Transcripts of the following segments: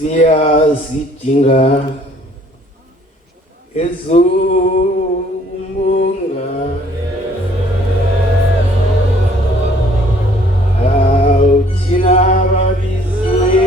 siyazidinga ezokumbonga thina babizwe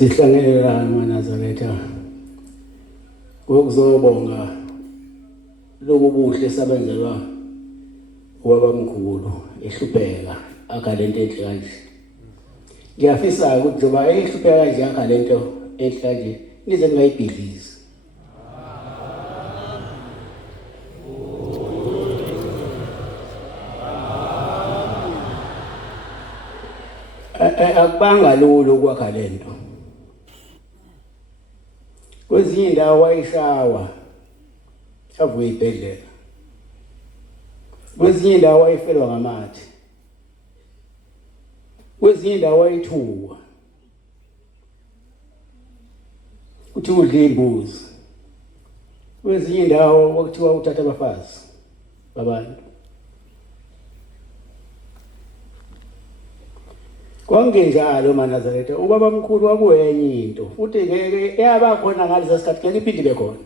sihlangene la eNazaretha ukuzobonga lobu buhle sabenzelwa ubabamkhulu ehlupheka akalento enhle kanje. Ngiyafisa ukuthi njoba ehlupheka kanje akalento enhle kanje nize ngayibhilizi. Akubanga lulu ukwakha lento. Kwezinye indawo wayishawa avuye ibhedlela. Kwezinye indawo wayifelwa ngamathe. Kwezinye indawo wayithuwa. Kuthi udle imbuzi. Kwezinye indawo kwakuthiwa uthatha abafazi babantu. Kwangenjalo eNazaretha ubabamkhulu wakuyenye into futhi ngeke yaba khona ngalesa sikhathi ngeke iphinde ibe khona.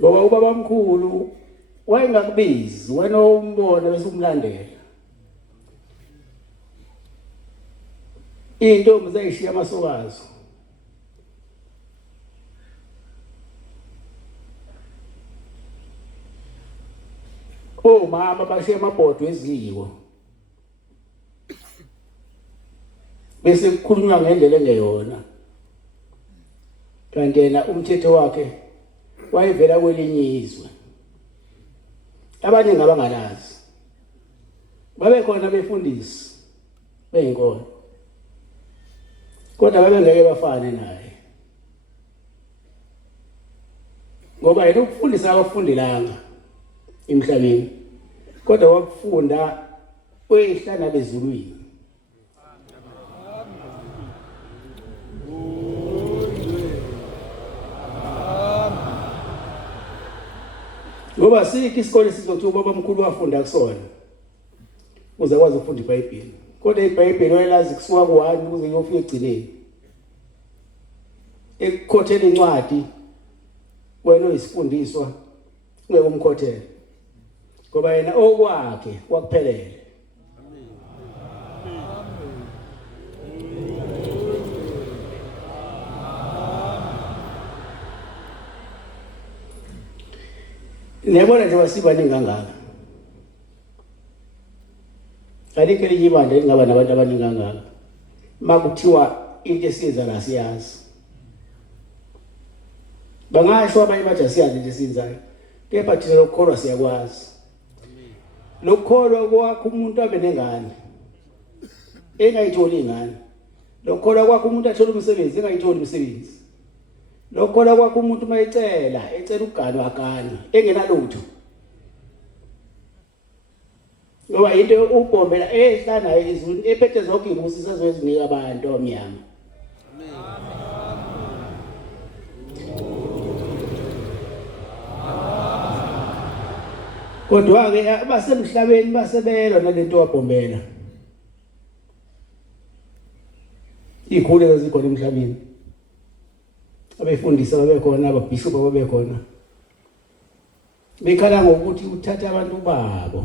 Ngoba ubabamkhulu wayengakubizi wena umbona bese umlandela. Intombi zayishiya amasokazo. Mama bashiya amabhodo eziko. Bese kukhulunywa ngendlela engeyona. Kanti yena umthetho wakhe wayevela kwelinye izwe. Abanye ngabangalazi. Babe khona befundisi beyinkolo. Kodwa babe ngeke bafane naye. Ngoba yena ukufundisa akafundilanga emhlabeni. Kodwa wakufunda wehlana bezulwini. Ngoba sikho isikole sizothi ubabamkhulu wafunda kusona. Uze kwazi ukufunda iBhayibheli. Kodwa iBhayibheli wayelazi kusuka ku1 ukuze kuyofika egcineni. Ekukhothela incwadi wena oyisifundiswa ungeke umkhothele. Ngoba yena okwakhe kwakuphelele. Nebona nje wasiba ningangaka. Alikho lijibande lingaba nabantu abaningangaka. Makuthiwa into esiyenza la siyazi. Bangasho abanye bathi asiyazi into esiyenzayo. Kepha thina lokukholwa siyakwazi. Lokukholwa kwakho umuntu abe nengane. Engayitholi ingane. Lokukholwa kwakho umuntu athole umsebenzi engayitholi umsebenzi. Lokukholwa kwakho umuntu mayicela ugano agane engenalutho. Ngoba into ubhombela ehlana izulu ephethe zonke ingosi sazozinika abantu omnyama. kodwa ke abasemhlabeni basebelwa nalento wabhombela ikhulu ezikhona emhlabeni abefundisa babekhona ababishop babekhona bekhala ngokuthi uthatha abantu babo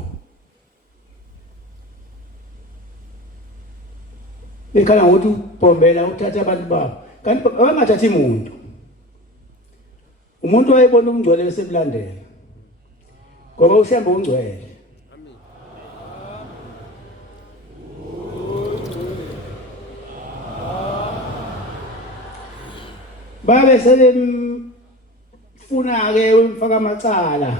bekhala ngokuthi ubhombela uthatha abantu babo kanti bangathathi umuntu wayebona umngcwele besemlandela ngoba ushamba ungcwele babe sebemfuna ke umfaka amacala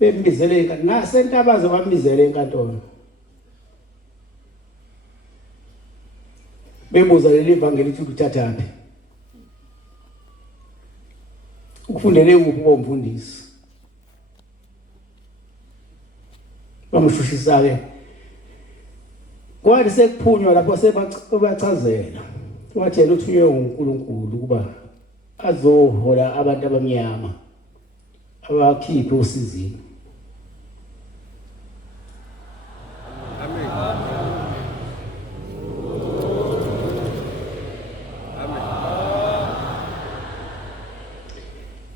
bembizele inkantolo nasentabazo bambizele enkantolo bebuza leli ivangeli ukuthi uthathaphi ukufundele kuphi komfundisi bamshushisa ke kwathi sekuphunywa lapho sebachazela wathi yena uthunywe uNkulunkulu ukuba azohola abantu abamnyama abakhiphe usizini. Amen. Amen.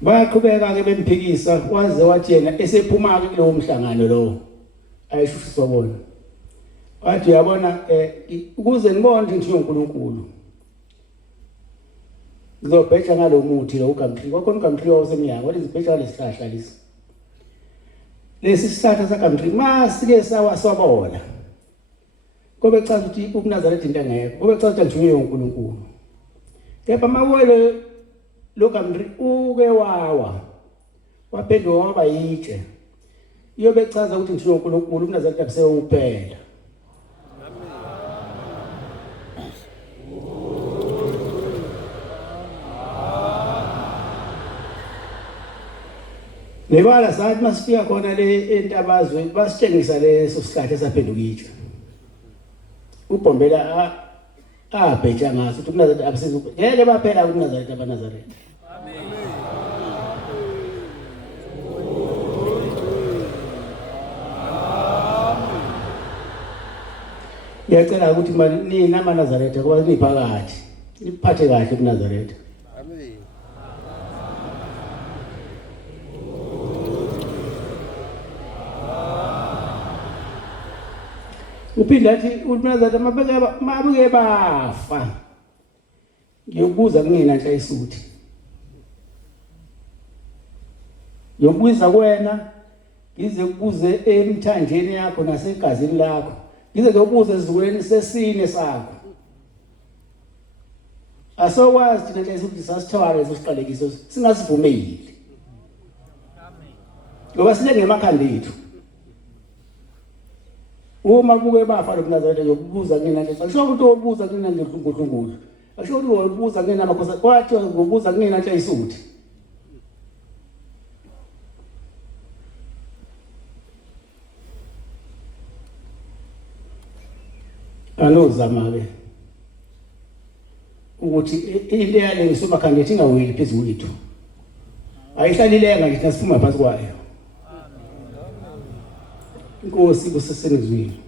Baqhubeka ke bemphikisa waze wathi yena esephuma ke kulowo mhlangano lowo ayishushiswa bona wathi yabona ukuze ngibone ukuthi ngithiwe uNkulunkulu ngizobheja ngalomuthi lo uGamtri kwakhona uGamtri wasemnyango wathi ngibheja lesihlahla lesi sihlahla saGamtri masike sawasobola kobe chaza ukuthi uNazaretha into engekho kobe chaza ukuthi ngithiwe uNkulunkulu kepha mawele lo Gamtri uke waphendwa waba yitshe iyobe chaza ukuthi ngithiwe uNkulunkulu uNazaretha kuseyophela. Lebala sathi masifika khona le entabazwe basitshengisa leso sihlahla esaphenduka itshe ubhombela abheja ngaso ukuthi uNazaretha abisizo ngeke baphela kuNazaretha abaNazaretha. Amen. Ngiyacela ukuthi nina amaNazaretha kuba niphakathi niphathe kahle kuNazaretha. Amen. Uphinda athi uNazaretha mabuke bafa ngiyokubuza kunina nhla isuthi yokubuza kwena ngize kubuze emthanjeni yakho nasegazini lakho ngize kubuza esizukulweni sesine sakho asokwazi thina nhla isuthi sasithwala leso siqalekiso singasivumeli. Amen. Ngoba silenge emakhanda ethu uma buke bafa lo Nazaretha yokubuza ngina nje asho ukuthi ubuza ngina nje uNkulunkulu asho ukuthi ubuza ngina amakhosi kwathi ukubuza ngina nje isuthi anozama ke ukuthi into yale ngisemakhanda ethi ingaweli phezulu kwethu ayihlalileka ngithi nasifuma phansi kwayo. Inkosi kusesengizwini.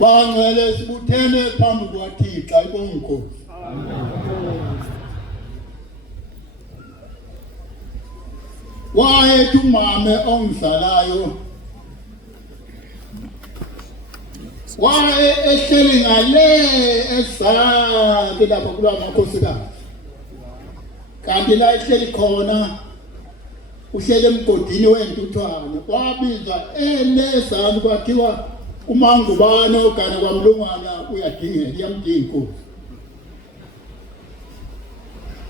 Bangcwele sibuthene phambi kwaThixo ayibonge inkosi. Wayethu umame ongidlalayo waye ehleli ngale esake lapha kula makhosikazi kanti la ehleli khona uhlele emgodini wentuthwane wabiza elesani kwathiwa umangubane ogana kwamlungwana uyadingeka iyamdinga inkosi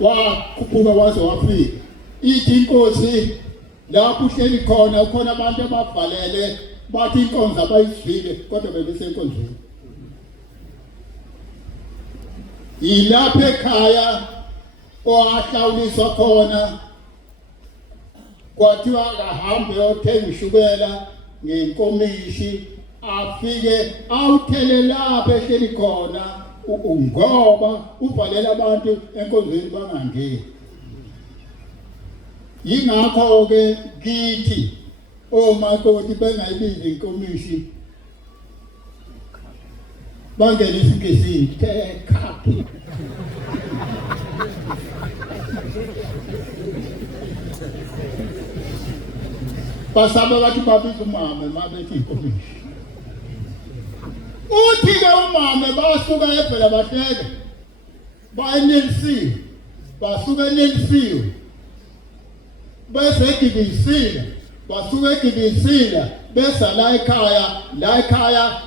wakhuphuka waze wafika ithi inkosi lapho uhleli khona abantu abavalele bathi inkonzo abayizwile kodwa bebesenkonzweni. Yilapha ekhaya oahlawuliswa khona kwathiwa akahambe yothenga ishukela ngenkomishi afike awuthele lapha ehleli khona ngoba ubhalela abantu enkonzweni bangangeni. Yingakho ke kithi omakoti bengayibizi inkomishi bangena isiNgisini khaphi. Basaba bathi babiza umama mabethi inkomishi. Uthi ke umama basuka eBhela bahleke bayenelisiwe basuka enelisiwe bese egibisile basuka egibisile bese la ekhaya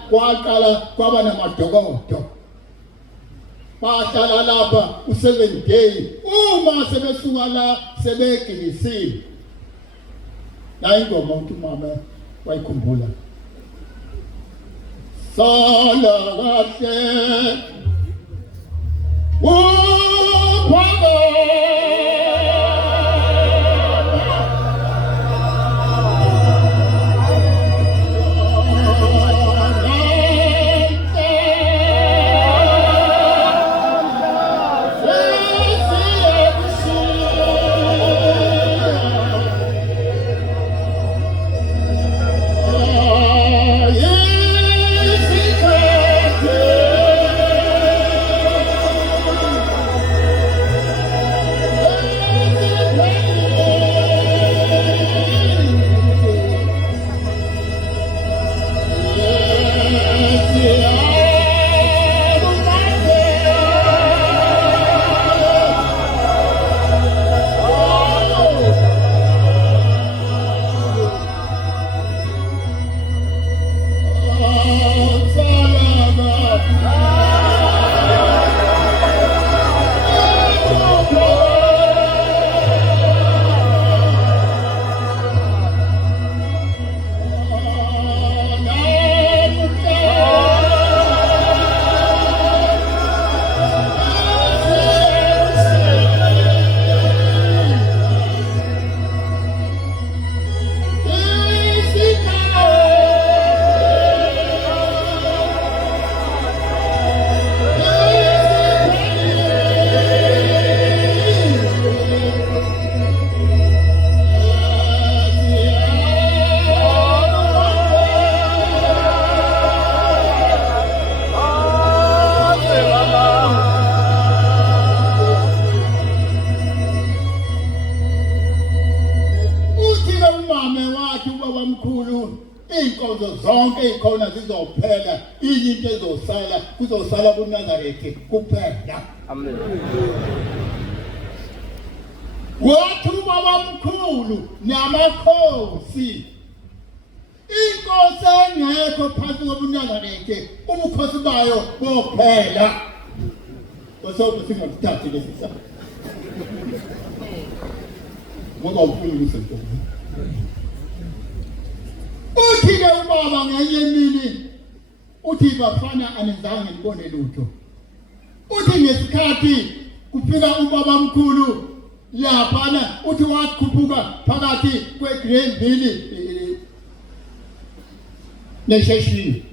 kwaqala kwaba namadokodo bahlala lapha u7 day uma sebesuka la sebegibisile. La ingoma uthi mama wayikhumbula sala kahle uphaka inkonzo zonke ikhona zizophela into ezosala kuzosala kuNazaretha kuphela. Amen. Wathi ubaba mkhulu namakhosi inkosi engekho phansi kobuNazaretha ubukhosi bayo bophela. Wasobe singathathi lesisa ngoba ufuna ukusenza. Uthi ke ubaba ngenye imini uthi bafana anizange ngibone lutho. Uthi ngesikhathi kufika ubaba mkhulu laphana uthi wakhuphuka phakathi kweGreenville neSheshini.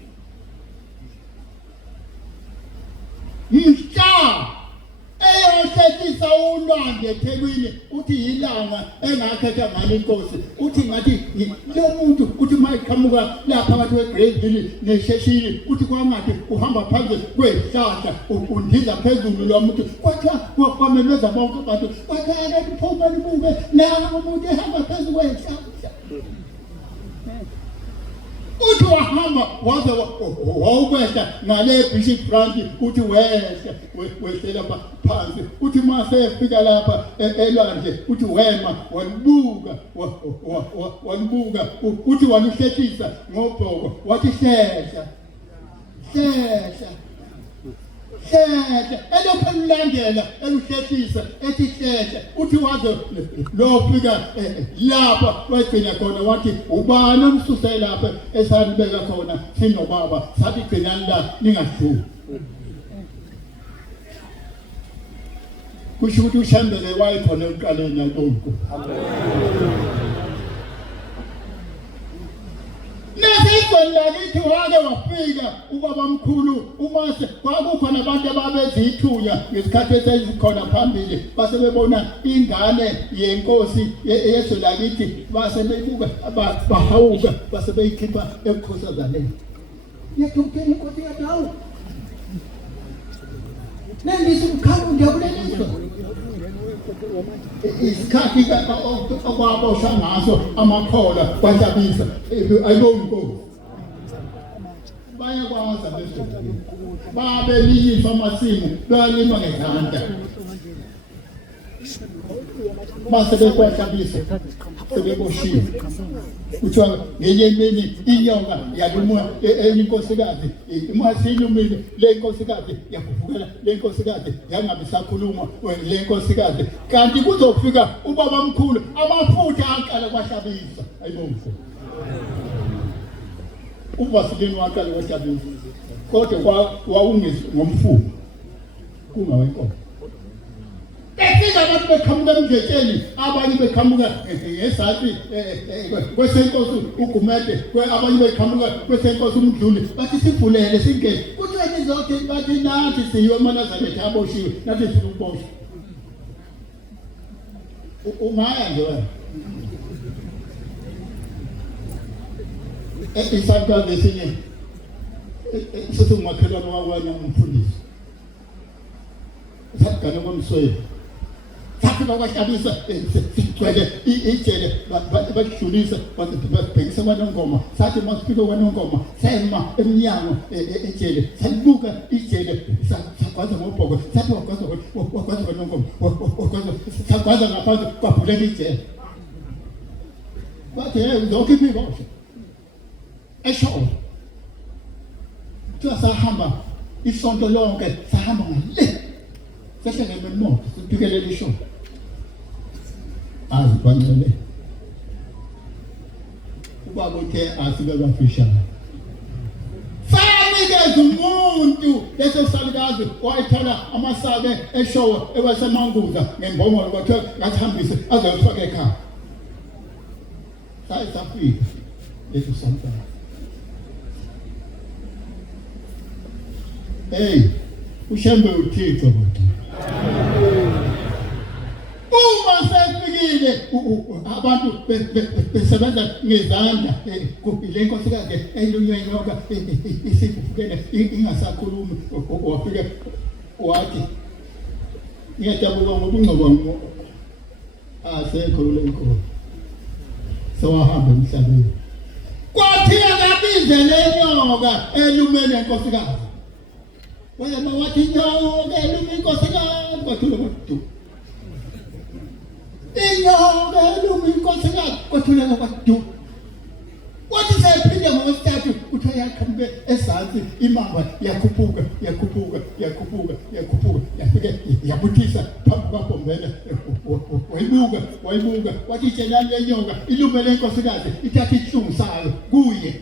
Mhla eyohlekisa ulwandle eThekwini uthi yilanga engakhetha ngalo inkosi uthi ngathi lo muntu uthi mayiqhamuka lapha phakathi kweGreenville neSheshini uthi kwangathi uhamba phansi kwehlahla undiza phezulu lo muntu kwathiwa kwameneza bonke abantu kwathana liphuma libuke nawo umuntu ehamba phezulu kwehlahla. Uthi wahamba waze wawukwehla ngale Bishop Frank uthi wehlela phansi uthi mase efika lapha elwandle uthi wema walibuka uthi walihlehlisa ngobhoko wathi hlehla hlehla elokhu elandela eluhlehlisa ethi hlehla uthi waze lofika lapha wagcina khona wathi ubani omsuse lapha esanibeka khona sinobaba sathi gcinani la ningadluli kusho ukuthi uShambele wayekhona ekuqaleni yaNkosi. Nesizweni lakithi wake wafika ubaba mkhulu umase kwakukhona abantu ababezithunya ngesikhathi esezikhona phambili base bebona ingane yenkosi yezwe lakithi base beyibuka bahawuka base beyikhipha ebukhosazaneni. Yethukeni inkosi yadawu nendisi ukhalo ngiyabuleliswa isikhathi okwabosha ngaso amakhola kwahlabisa ayibongo bayakwazi abesifazane babeliyisa amasimu bayalima ngezandla base bekwahlabisa sebeboshiwe kuthiwa ngenye imini inyoka yaluma inkosikazi imasilumile le nkosikazi yakuvukela le nkosikazi yangabe sakhuluma le nkosikazi kanti kuzofika ubaba mkhulu amafutha aqala kwahlabisa ayibongo uvasilini waqala kwahlabisa kodwa wawungezi ngomfumo kungawenkomo efika abantu beqhamuka emjekeni abanye beqhamuka ngesathi kwesenkosi uGumede abanye beqhamuka kwesenkosi uMdluli bathi sivulele singene kutheni zonke bathi nathi siyo eManazaretha aboshiwe nathi siluboshwe ungaya nje wena isakha lesinye sithi umakhelwane wakwana umfundisi sakugana komsweli sathi bakwahlabisa sigcwele ijele bakudlulisa babhekisa kwaNongoma sathi masifika kwaNongoma sema emnyango ejele salibuka ijele sagwaza ngobhoko sathi wagwaza kwaNongoma sagwaza ngaphansi kwabhulela ijele bathi zonke imibosho eshowe sahamba isonto lonke sahamba ngale sehlele bemoto siphikelela isho azibangcele ubaba uthe asibe bafishana sanikeza umuntu leso salikazi wayithola amasabe eshowe ewasemanguza ngembongolo kwathiwa ngathambise azofaka ekhaya sayisafika leso santana uShambe uThixo kodwa uma sefikile abantu besebenza ngezandla le nkosikazi elunywa inyoka isifukele ingasakhulumi wafika wathi ngiyadabuka ngobungcobo asekho le nkosi sewahamba emhlabeni kwathi akabize le nyoka elumene inkosikazi wena wathi nyoka eluma inkosikazi kwathula kwadu inyoka eluma inkosikazi kwathula kwadu wathi sephinde ngosithathu uthi yakhambe esantsi imamba yakhuphuka yafike yabuthisa phambi kwaBhombela wayibuka wathi tshela le nyoka ilume le nkosikazi ithatha ihlungu sayo kuye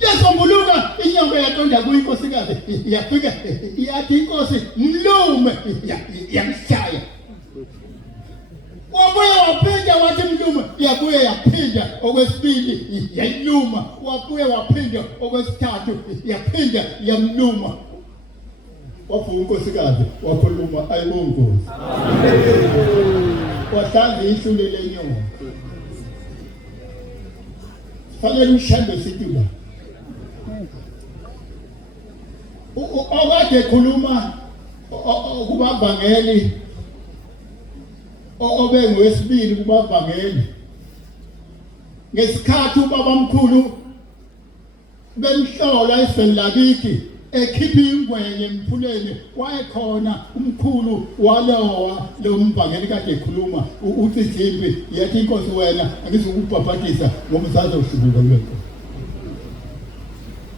yasombuluka inyoka yaqonda kuyinkosikazi yafika yathi inkosi mlume yamshaya wabuye waphinda wathi mlume yabuye yaphinda okwesibili yayiluma wabuye waphinda okwesithathu yaphinda yamluma wavuka inkosikazi wakhuluma ayibongozi wahlanza ihlule lenyoka fanele uShambe sithi la okade khuluma kubavangeli obengwesibili kubavangeli ngesikhathi ubaba mkhulu bemhlola esifeni lakithi ekhipha ingwenye emphuleni wayekhona umkhulu walowa lo mvangeli kade ekhuluma uThijimbi yathi inkosi wena angizukubhabhatisa ngoba usazohlubuka lwethu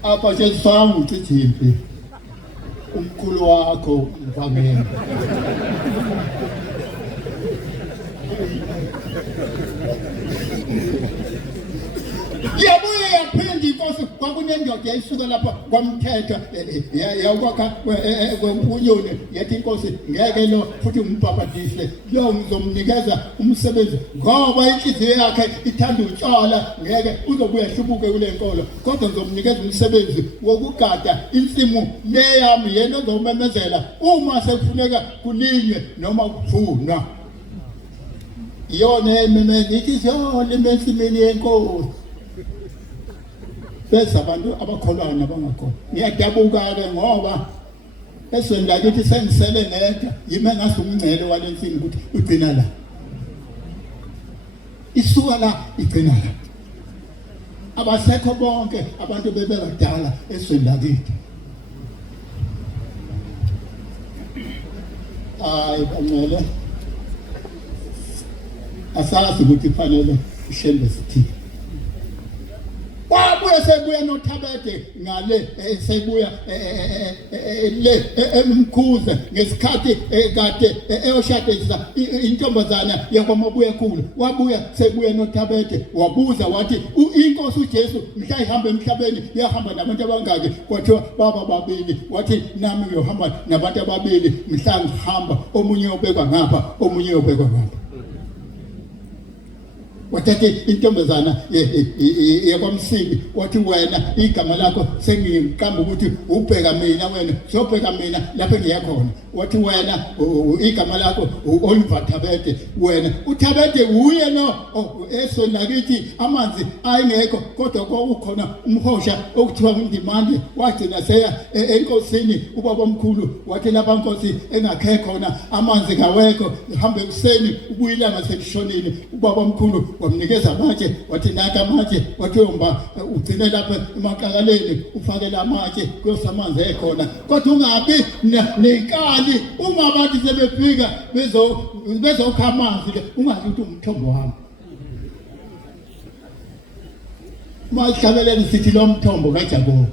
apha nje sifanga uCijimpi umkhulu wakho mfangeni yabuye yaphinda inkosi kwakunendoda yayisuka lapha kwamthetha yakwakha kweMpunyoni yathi inkosi ngeke lo futhi umbhabhadise lo ngizomnikeza umsebenzi ngoba inhliziyo yakhe ithanda utshwala ngeke uzobuya hlubuke kule nkolo kodwa ngizomnikeza umsebenzi wokugada insimu leyami yena ozomemezela uma sekufuneka kulinywe noma kuvunwa iyona ememeza ithi ziyolima ensimini yenkosi bese abantu abakholwayo nabangakholwa ngiyadabuka-ke ngoba esweni lakithi sengisele ngedwa yime ngasumngcele walensini ukuthi ugcina la isuka la igcina la abasekho bonke abantu bebekadala esweni lakithi hayi bangcwele asazi ukuthi fanele ishembe sithini wabuye sebuya noThabede ngale sebuya le emkhuze ngesikhathi kade eyoshadisa intombazana yakwaMabuya ekhulu wabuya sebuya noThabede wabuza wathi inkosi uJesu mhla ihamba emhlabeni yahamba nabantu abangaki kwathiwa baba babili wathi nami ngiyohamba nabantu ababili mhla ngihamba omunye ubekwa ngapha omunye ubekwa ngapha wathathe intombazana yakwamsiki wathi wena igama lakho sengiqamba ukuthi ubheka mina wena sobheka mina lapho ngiyakhona wathi wena igama lakho uOlivathabede wena uThabede uye no esweni lakithi amanzi ayengekho kodwa kwakukhona umhosha okuthiwa ngindimande wagcina seya enkosini ubaba omkhulu wathi lapha inkosi engakhe khona amanzi kawekho ihambe ekuseni ubuyilanga selishonile ubaba omkhulu wamnikeza amatshe wathi naka amatshe wathi yomba ugcine lapha emaqakaleni ufakela amatshe kuyosamanzi ekhona kodwa ungabi nenkani uma abantu sebefika bezokha amanzi ke ungazi ukuthi umthombo wami mahlabeleni sithi lo mthombo kaJakobe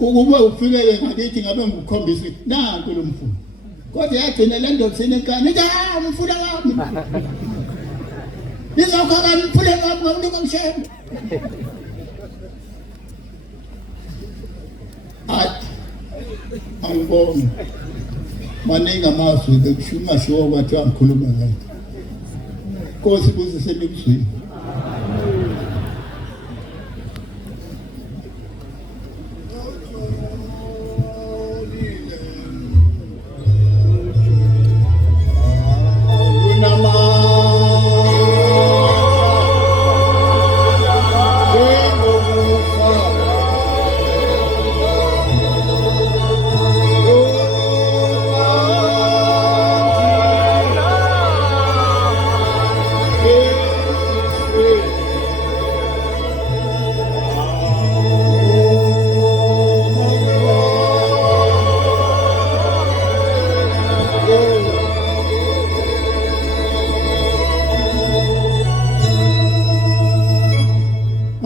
ukuba ufike ngakithi ngabe ngikukhombisa nanku lo mfundo kodwa yagcina le ndoda senenkani ithi umfula wami nizokhala umfula wami ngomnika ngishembe angiboni maningi amazwi bekushuma shiwo kwathi angikhuluma ngayo Nkosi busise emizweni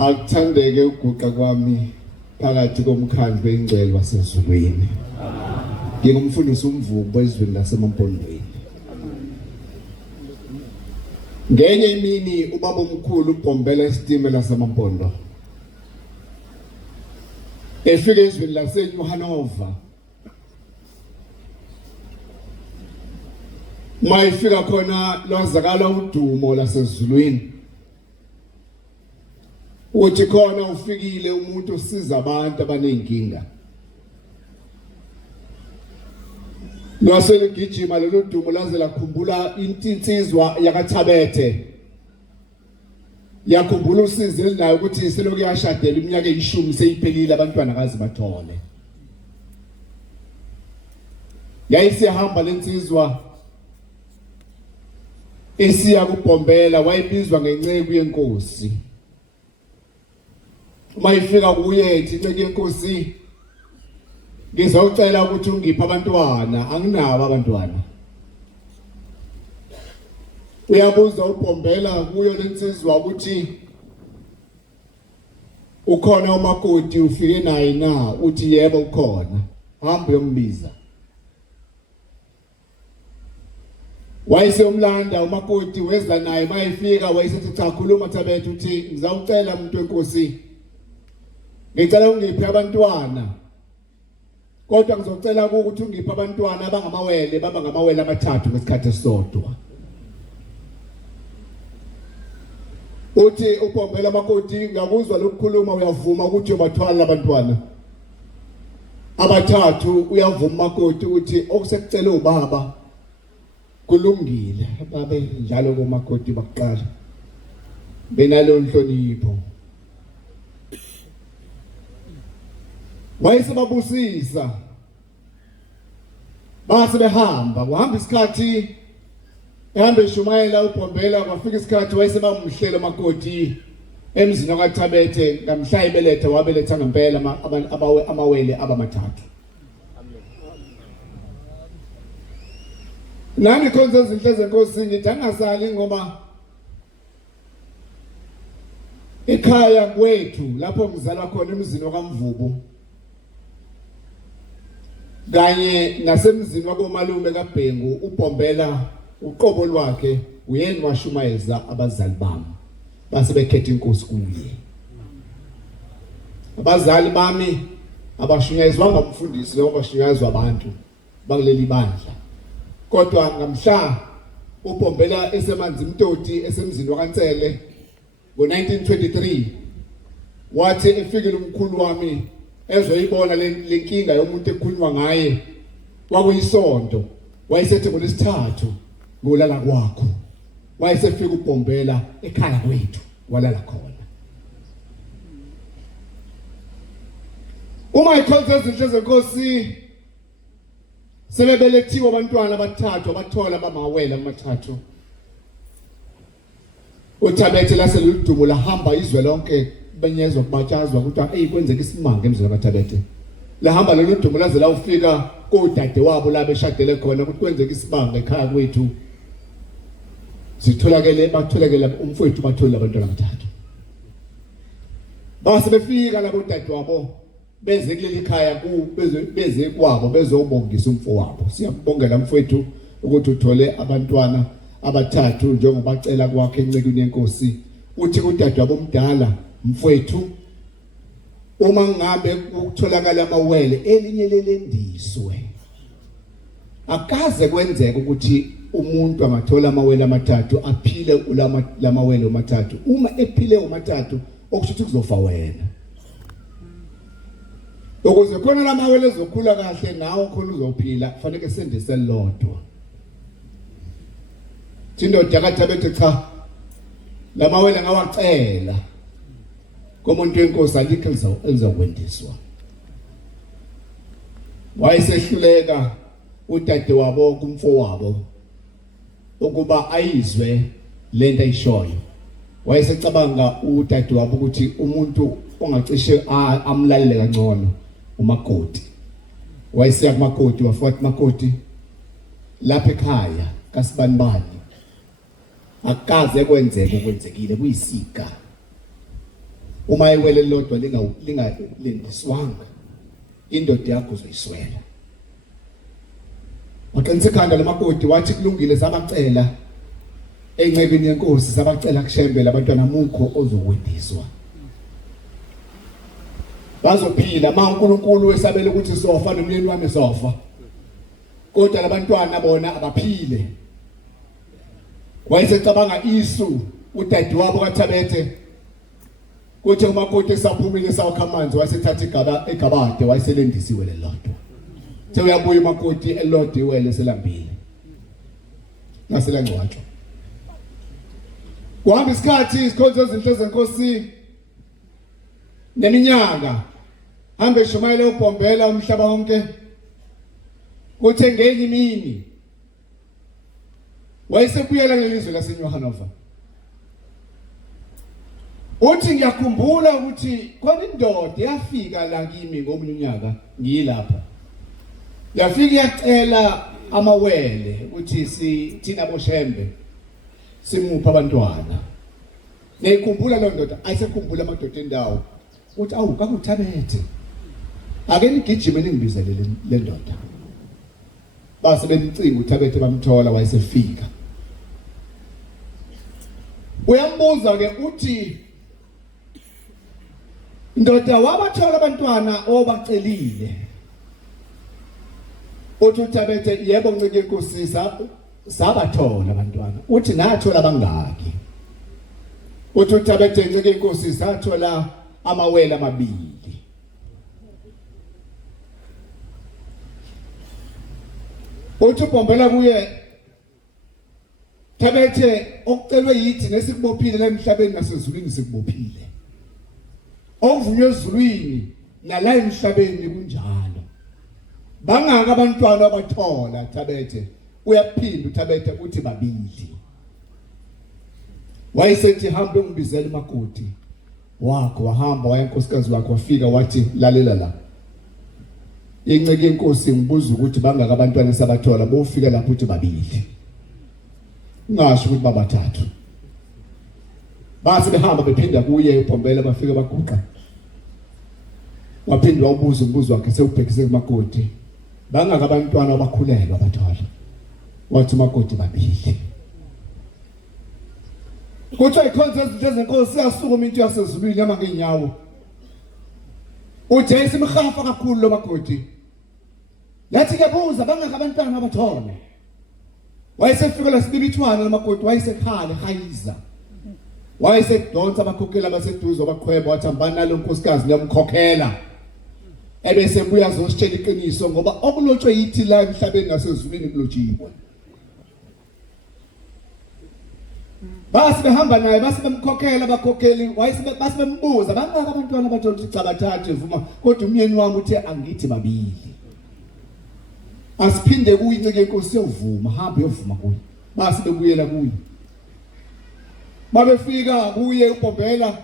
Akuthandeke uguqa kwami phakathi komkhandlu wengcwele wasezulwini. Ngingumfundisi umvubo ezweni laseMampondweni. Ngenye imini ubaba omkhulu ubhombela isitimela saMampondo. Efike ezweni laseNyuhanova. Mayifika khona lwazakala udumo lasezulwini. Uthi khona ufikile umuntu osiza abantu abanenkinga. Lwaseligijima lelo dumo laze lakhumbula insizwa yakaThabethe. Yakhumbula usizo elinayo ukuthi selokhu yashadela iminyaka eyishumi seyiphelile abantwana kazi bathole. Yayisihamba lensizwa esiya kubhombela wayibizwa ngenceku yenkosi. Mayifika kuye ethi inceke yenkosi ngizocela ukuthi ungiphe abantwana anginabo abantwana. Uyabuza ubhombela kuyo lensizwa ukuthi ukhona umakoti ufike naye na uthi yebo ukhona hamba uyombiza wayese umlanda umakoti weza naye mayifika wayesethi cha khuluma Thabethe uthi ngizawucela umuntu wenkosi ngicela ungiphe abantwana kodwa ngizocela ukuthi ungiphe abantwana abangamawele baba ngamawele amathathu ngesikhathi esodwa uthi uPombela amakoti ngakuzwa lokukhuluma uyavuma ukuthi uyobathwala abantwana abathathu uyavuma umakoti ukuthi okusekucela ubaba kulungile babe njalo komakoti baqala benalo inhlonipho wayesebabusisa base behamba kuhamba isikhathi ehambe Shumayela uPombela kwafika isikhathi wayesebamhlela umakoti emzini kaThabethe ngamhla ibelethe wabeletha ngempela amawele abamathathu nami khonza izinhle zenkosi ngithi angasali ngoba ekhaya kwethu lapho ngizalwa khona emzini wakamvubu kanye nasemzini wakomalume kaBhengu uPombela uqobo lwakhe uyena washumayeza abazali bami base bekhetha inkosi kuye abazali bami abashunyayezwa ngumfundisi lo bashunyayezwa abantu bakuleli bandla kodwa ngamhla uPombela esemanzi Mtoti esemzini wakaNtsele ngo1923 wathi efikile umkhulu wami ezoyibona lenkinga yomuntu ekhulunywa ngaye wakuyisonto wayesethi ngolesithathu ngolala kwakho wayesefika uPombela ekhaya kwethu walala khona uma ikhonza izinhle zenkosi sebebelethiwe abantwana abathathu abathola bamawele amathathu uThabethe laseludumo lahamba izwe lonke benyezwa kubatshazwa ukuthi hey kwenzeka isimanga emzini kaThabethe lahamba lolu dumo laze la ufika kodade wabo la beshadele khona ukuthi kwenzeka isimanga ekhaya kwethu batholakele umfowethu bathola abantwana abathathu base befika labo dade wabo beze kuleli khaya beze kwabo bezobongisa umfowabo siyabongela mfowethu ukuthi uthole abantwana abathathu njengoba bacela kwakhe encekweni yenkosi uthi kudade wabo omdala mfowethu uma ngabe ukutholakala amawele elinye lelendiswe akaze kwenzeka ukuthi umuntu angathola amawele amathathu aphile lamawele amathathu uma ephile amathathu okusho ukuthi kuzofa wena ukuze khona lamawele ezokhula kahle nawe khona uzophila kufanele sendise lodwa indoda kaThabethe cha lamawele ngawacela komuntu wenkosi alikho elizokwendiswa wayesehluleka udade wabo kumfowabo ukuba ayizwe lento ayishoyo wayesecabanga udade wabo ukuthi umuntu ongacishe amlalele kangcono umakoti wayesiya kumakoti wafika kumakoti lapha ekhaya kaSibanibani akaze kwenzeka okwenzekile kuyisika uma iwele lodwa lingalendiswanga indoda yakho uzoyiswela waqinisekanga lemakoti wathi kulungile sabacela encekweni yenkosi sabacela kushembele abantwana mukho ozokwendiswa bazophila uNkulunkulu wesabela ukuthi sofa nomyeni wami sofa kodwa labantwana bona abaphile wayesecabanga isu udade wabo kaThabethe kuthi umakoti esaphumile sawakha amanzi wayesethatha egabade wayeselendisiwe lelodwa seyabuya umakoti elodwa iwele selambile naselangcwatshwa kuhamba isikhathi isikhonzo ezinhle zenkosi neminyaka hambe Shumayela uPombela umhlaba wonke kuthe ngenye imini wayesebuyela ngelizwe laseNyuhanova uthi ngiyakhumbula ukuthi khona indoda yafika la kimi ngomunye unyaka ngiyilapha yafika yacela amawele ukuthi thina boshembe simupha abantwana nekhumbula lo ndoda ayisekhumbula amadoda endawo uthi awu kakuThabethe ake nigijime ningibizele le ndoda base bemcinga uThabethe bamthola wayesefika uyambuza ke uthi ndoda wabathola abantwana obacelile uthi uThabethe yebo ncike inkosi sabathola abantwana uthi nathola abangaki uthi uThabethe ncike inkosi sathola amawele amabili uthi uBhombela kuye Thabethe okucelwe yithi nesikubophile la emhlabeni nasezulwini sikubophile okuvunywe ezulwini nala emhlabeni kunjalo bangaka abantwana abathola Thabethe uyaphinda uThabethe uthi babili wayesethi hambe ungibizele umakoti wakho wahamba wayenkosikazi wakho wafika wathi lalela la inceke inkosi ngibuza ukuthi bangaka abantwana esabathola bofika lapho uthi babili ngasho ukuthi babathathu base behamba bephinda kuye uBhombela bafika baguqa waphinda wabuza umbuzo wakhe sewubhekise kumakoti bangaka abantwana abakhulelwa abathola wathi umakoti babili kuthiwa ikhonze izinto zenkosi yasukuma into yasezulwini yama ngeenyawo uJesu imhafa kakhulu lo makoti lathi ke buza bangaka abantwana abathola wayesefika lasibibithwana lomakoti wayesekhala ehayiza wayesedonsa abakhokhela abaseduze abaqhweba wathi ambani nalo nkosikazi niyamkhokhela ebese buya azositshela iqiniso ngoba okulotshwe yithi la emhlabeni nasezulwini kulotshiwe base behamba naye base bemkhokhela abakhokheli base bembuza bangaka abantwana abathola ukuthi cha bathathe vuma kodwa umyeni wami uthe angithi babili asiphinde kuyinceke inkosi yovuma hamba yovuma kuye base bebuyela kuye babefika kuye uBhombela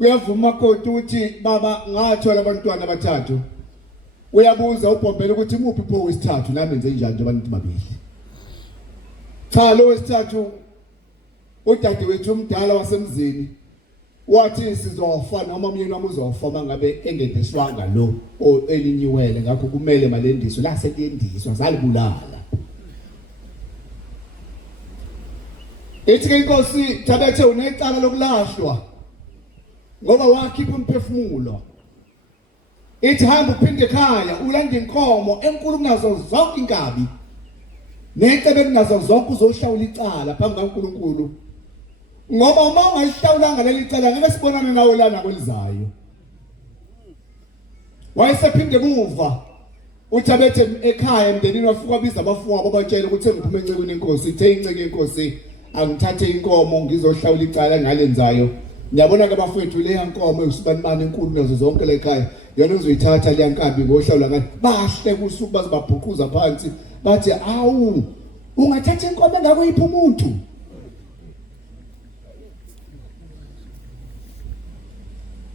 uyavuma kodwa uthi baba ngathola abantwana abathathu uyabuza uBhombela ukuthi imuphi pho wesithathu nami enze njani njengoba nithi babili cha lo wesithathu udadewethu omdala wasemzini wathi sizofa noma umyeni wami uzofa mangabe engedeswanga lo elinyiwele ngakho kumele malendiswe la seliyendiswa zalibulala ethi ke inkosi Thabethe unecala lokulahlwa ngoba wakhipha umphefumulo ethi hamba uphinde ekhaya ulande inkomo enkulu kunazo zonke inkabi necebe kunazo zonke uzohlawula icala phambi kaNkulunkulu ngoba uma ungayihlawulanga leli cala ngeke sibonane nawe lana kwelizayo wayesephinde kuva uThabethe ekhaya emndenini wafika biza abafowabo abatshela ukuthi engiphume encekweni inkosi ithe inceke inkosi angithathe inkomo ngizohlawula icala ngalenzayo ngiyabona ke bafowethu le yankomo usibanibani enkulu nazo zonke le ekhaya yona uzoyithatha le yankabi ngohlawula ngathi bahle kusuku bazibabhuquza phansi bathi awu ungathatha inkomo engakuyipha umuntu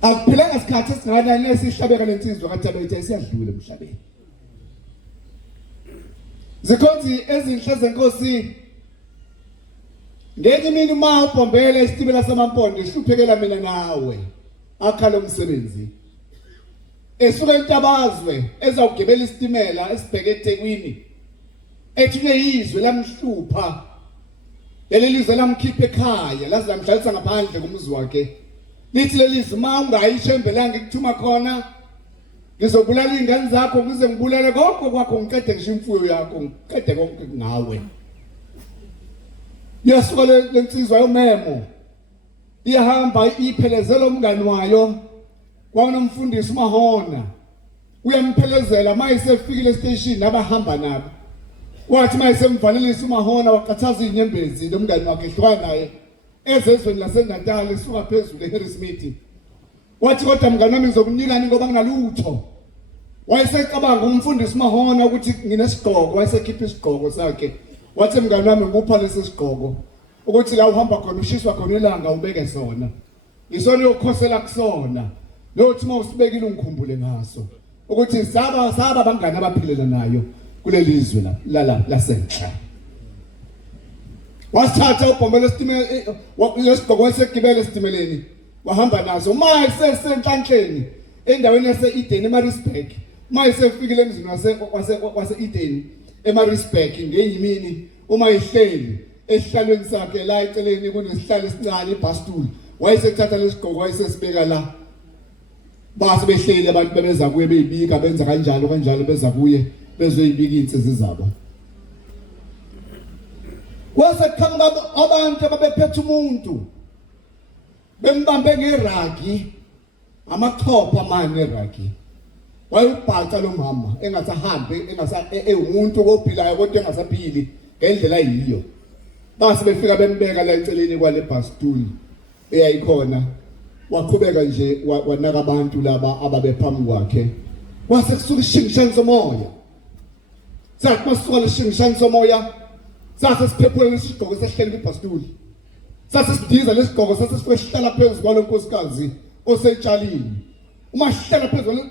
akuphilanga isikhathi esingakanani lesihlabeka lensizwa kaThabethe isiyadlula emhlabeni zikhonzi ezinhle zenkosi ngenye imini uma uBhombela isitimela samampondo ihluphekela mina nawe akhala umsebenzi esuka eNtabazwe ezawugibela isitimela esibheke eThekwini ethule izwe lamhlupha lelizwe lamkhipha ekhaya laze lamhlalisa ngaphandle kumzi wakhe lithi lelizwe uma ungayishembelanga ikuthuma khona ngizobulala ingane zakho ngize ngibulale konke kwakho ngiqede ngisho imfuyo yakho ngiqede konke ngawe yasuka lensizwa yomemo iyahamba iphelezela umngani wayo kwanomfundisi uMahona uyamphelezela mayisefikile estation nabahamba nabo wathi mayisemvalelisa uMahona waqathaza inyembezi lomngani wakhe ehlukana naye ezezweni laseNatal esuka phezulu eHarrismith wathi kodwa mngani wami ngizokunikani ngoba nginalutho wayesecabanga umfundisi uMahona ukuthi nginesigqoko wayesekhipha isigqoko sakhe wathi mngani wami ngupha lesi sigqoko ukuthi la uhamba khona ushiswa khona ilanga ubeke sona isona yokukhosela kusona lothi uma usibekile ungikhumbule ngaso ukuthi saba bangani abaphilela nayo kulelizwe la lasenhla wasithatha uBhombela esitimela lesigqoko wayesigibele esitimeleni wahamba nazo mase senhlanhleni endaweni yase-Eden eMaritzburg. Mayesefikile emzini wase-Eden eMaritzburg ngeyimini uma ehleli esihlalweni sakhe la eceleni kunesihlalo esincane ibhastool wayesethatha lesigqoko wayesesibeka la base behleli abantu bebeza kuye beyibika benza kanjalo beza kuye bezoyibika insizwe zabo. Kwase kuqhamuka abantu ababephethe umuntu bembambe ngeragi amachopha manje eragi wayebhaca lo mama engasahambi umuntu ophilayo kodwa engasaphili ngendlela yiyo. Base befika bembeka la eceleni kwale bhastool eyayikhona waqhubeka nje wanaka abantu laba ababephambi kwakhe. Kwase kusuka ishingishani somoya. Sathi masuka leshingishani somoya sase siphephule lesigqoko sehleli kwibhastool. Sase sidiza lesigqoko sase sihlala phezulu kwalo nkosikazi osetshalini. Uma sihlala phezulu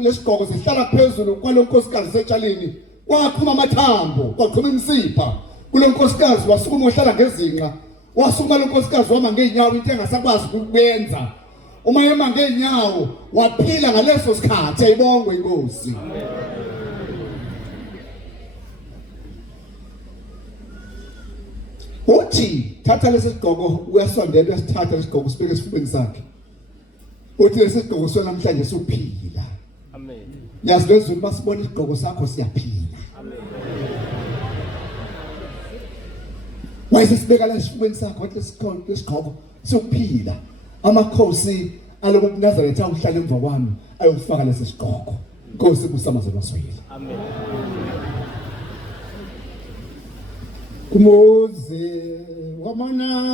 lesigqoko sihlala phezulu kwalo nkosikazi osetshalini waqhuma amathambo kwaqhuma imisipha. Kulo nkosikazi wasukuma uhlala ngezinqa wasukuma lo nkosikazi wama ngeenyawo into engasakwazi ukwenza. Uma yema ngeenyawo waphila ngaleso sikhathi ayibongwe inkosi. Uthi thatha lesigqoko uyasondela usithatha lesigqoko sibeke esifubeni sakhe. Uthi lesigqoko sona namhlanje sophila. Amen. Yazi lezulu basibona isigqoko sakho siyaphila. Amen. Wayesibeka la esifubeni sakho lesigqoko sophila. Amakhosi aloku Nazareth awuhlala emva kwami ayofaka lesi sigqoko. Inkosi kusamazelwa swela. Amen. Umuzi wamaNazaretha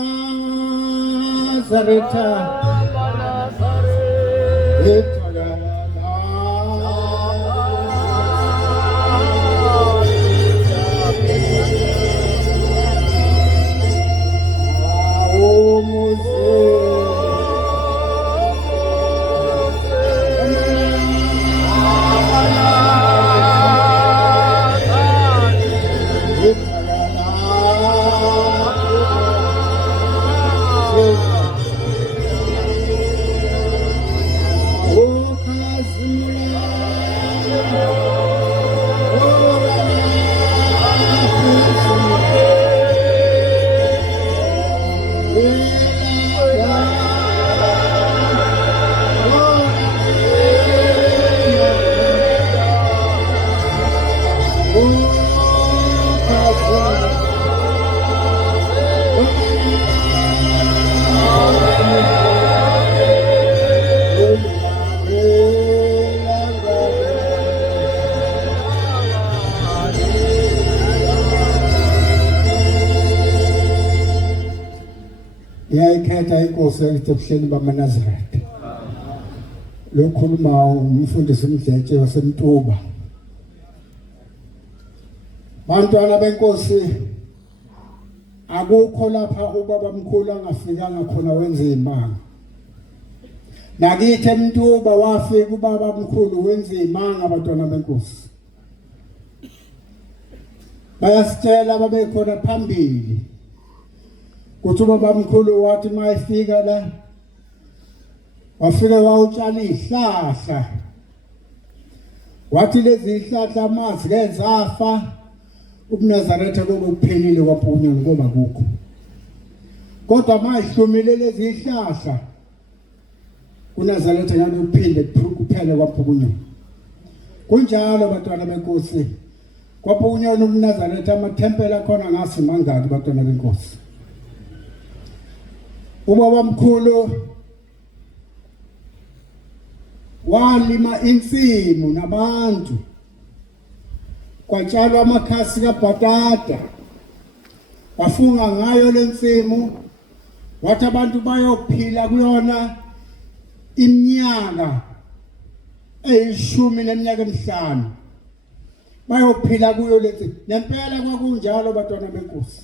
yayikhetha inkosi ebuhleni bamaNazaretha. Lokhuluma umfundisi uMdletshe waseMtuba. Bantwana benkosi akukho lapha ubabamkhulu angafikanga khona wenza imanga. Nakithi eMtuba wafika ubabamkhulu wenza imanga abantwana benkosi. Bayasitshela babekhona phambili. Kuthi ubabamkhulu wathi mayefika la wafika wawutshala izihlahla. Wathi lezi zihlahla amazi kezafa uNazaretha kokuphelile kwaphunywa ngoba kukho. Kodwa mayihlumile lezi zihlahla uNazaretha ngeke uphinde kuphele kwaphunywa. Kunjalo bantwana benkosi kwaphunywa uNazaretha amathempeli akhona ngasi mangaki bantwana benkosi. Ubabamkhulu walima insimu nabantu kwatshalwa amakhasi kabhatata wafunga ngayo lensimu wathi abantu bayophila kuyona iminyaka eyishumi neminyaka emihlanu bayophila kuyo lensimu. Nempela kwakunjalo bantwana benkosi.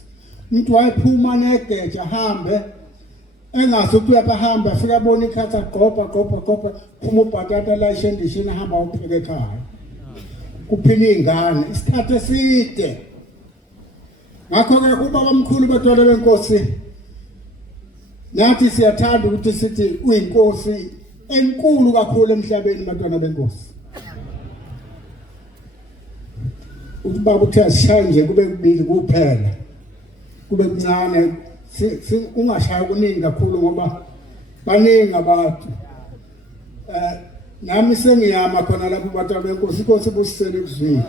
Umuntu wayephuma negeja ahambe engazi ukuthi uyahamba afika abona ikhatha gqopha phuma ubhatata la ishendishini ahamba upheke ekhaya. Kuphila ingane isikhathi eside. Ngakho ke ubabamkhulu bantwana benkosi nathi siyathanda ukuthi sithi uyinkosi enkulu kakhulu emhlabeni bantwana benkosi. Ubaba uthi asishanje kube kubili kuphela. Kube kuncane ungashaya kuningi kakhulu ngoba baningi abantu. Nami sengiyama khona lapho bantwana benkosi inkosi busisele kuzwini.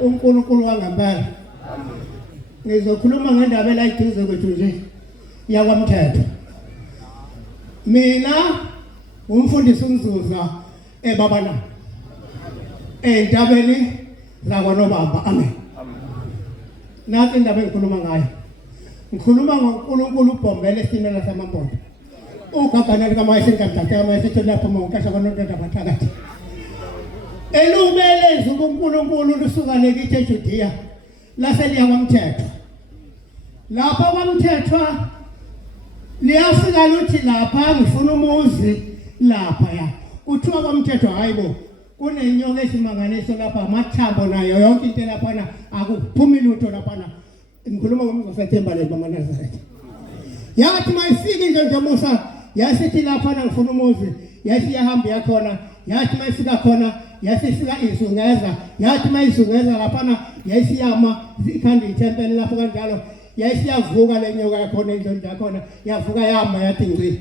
uNkulunkulu wangempela. Ngizokhuluma ngendaba la iduze kwethu nje yakwaMthetho. Mina umfundisi uMzuza eBabana. Entabeni zakwaNobamba. Amen. Nathi indaba engikhuluma ngayo. Ngikhuluma ngoNkulunkulu uBhombele esimela samampondo. Ugagana likaMayisenkamthatha amayisethu lapho mawukasha kwanonto abathakathi. Elumele uNkulunkulu lusuka lekithi eJudiya laseliya kwaMthetho. Lapha kwaMthetho liyafika luthi lapha ngifuna umuzi lapha ya. Kuthiwa kwaMthetho hayibo kunenyoka esimanganiso lapha amathambo nayo yonke into lapha akuphumi lutho lapha. Ngikhuluma ngomZathemba le maNazaretha. Yathi mayifika nje Musa yasithi lapha ngifuna umuzi yasiyahamba yakhona yathi mayifika khona yasifika izungeza yathi mayizungeza lapha yasiyama ikhanda ithempeli lapho kanjalo yasiyavuka lenyoka yakhona indlondo yakhona yavuka yama yathi ngci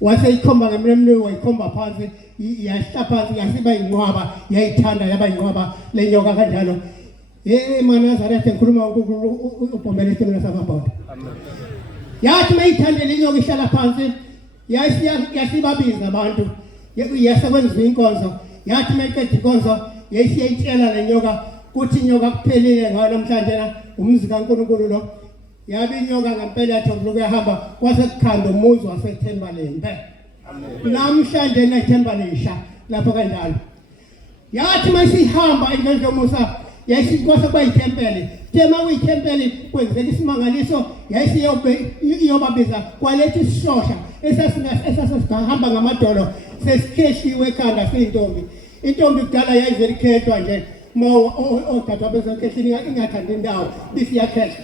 wase ikhomba ngemlemlo wayikhomba phansi yasihlapha yasiba inqwaba yayithanda yaba inqwaba lenyoka kanjalo. maNazaretha ngikhuluma uBhombele esimela samampondo. Yathi mayithande lenyoka ihlala phansi yasibabiza abantu yasekwenziwa inkonzo yathi mayiqeda inkonzo yasiyayitshela lenyoka kuthi inyoka kuphelile ngayo namhlanje umzi kaNkulunkulu lo yabe inyoka ngempela yathi lokuyahamba kwase kukhanda umuzi waseThembalembe. Namhlanje neThembalesha lapho kanjalo. Yathi masihamba indlela Musa yasikwasa bayithempele tema uyithempele kwenzeka isimangaliso yayisiyobabiza kwalethi sishosha esasihamba ngamadolo sesikheshiwe ekhanda siyintombi. Intombi kudala yayivekhethwa nje odadwa bezokheshini ingathandi indawo bisiyakhesha.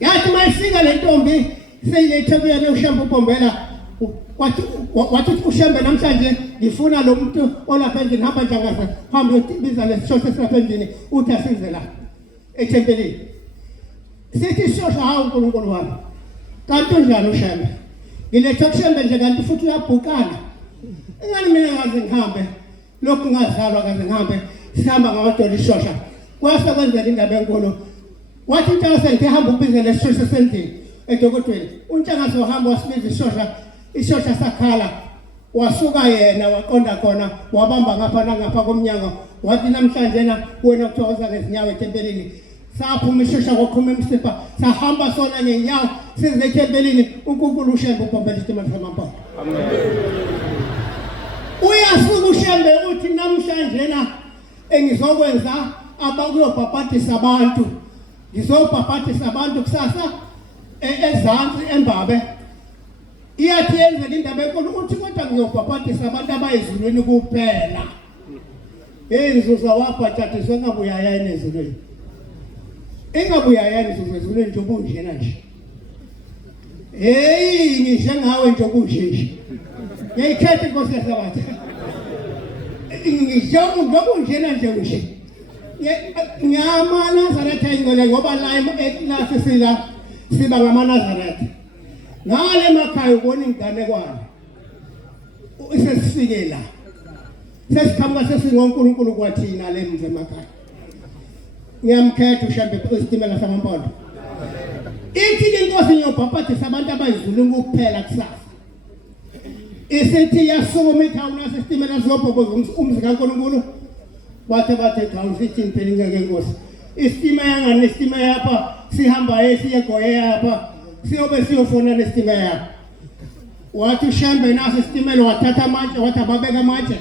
Yathi mayifika le ntombi seyiyethebuyele ushamba uBhombela wathi ushambe namhlanje ngifuna lo muntu olapha endlini hamba njengase hamba uyobiza lesishosha esilapha endlini uthi asize la ethempelini. Sithi sishosha hawu uNkulunkulu wami kanti unjani ushambe ngiletha kushambe nje kanti futhi uyabhukana ingani mina ngaze ngihambe lokhu ngazalwa kaze ngihambe sihamba ngamadolo ishosha kwase kwenzeka indaba enkulu. Wathi uNtshangase ngihamba ubize lesishosha esendlini eDokotweni uNtshangase uhamba wasibiza ishosha sakhala wasuka yena waqonda khona wabamba ngapha komnyango wathi namhlanje wena kuthokoza ngezinyawo ethempelini saphuma ishosha koqhuma emsipha sahamba sona ngenyawo size ethempelini uNkulunkulu ushembe uBhombele isimela samampondo. Amen. Uyasuka ushembe uthi namhlanje engizokwenza abakuyobhabhatisa abantu ngizobhabhatisa abantu kusasa ezantsi eMbabe. Iyathi yenzela indaba enkulu uthi kodwa ngiyobhabhatisa abantu abayezulwini kuphela. Nzuza wabhatshatiswa engabuyayani ezulwini. Engabuyayani Nzuza ezulwini nje ubunjena nje. hey ngisho ngawe nje kunje ngiyikhethe Nkosi yaSabatha ngisho ngokunjena nje kunje ngiyama Nazareth ingcwele ngoba la eklasi sila siba ngama Nazareth ngale emakhaya ubona ingane kwana isesifike la sesikhamba sesingonkulunkulu kwathina le mze emakhaya ngiyamkhetha ushambe isitimela samampondo ithi inkosi nyobhaphathi sabantu abayizulu kuphela kusasa isithi yasukuma ithawuna sesitimela zobhoboza umzi kaNkulunkulu bathe thawuna sithi phela ngeke inkosi isitima yangani isitima yapha sihamba esiye goye yapha siyobe siyofona lestima yapha wathi ushambe naso isitimela wathatha amatshe wathi ababeka amatshe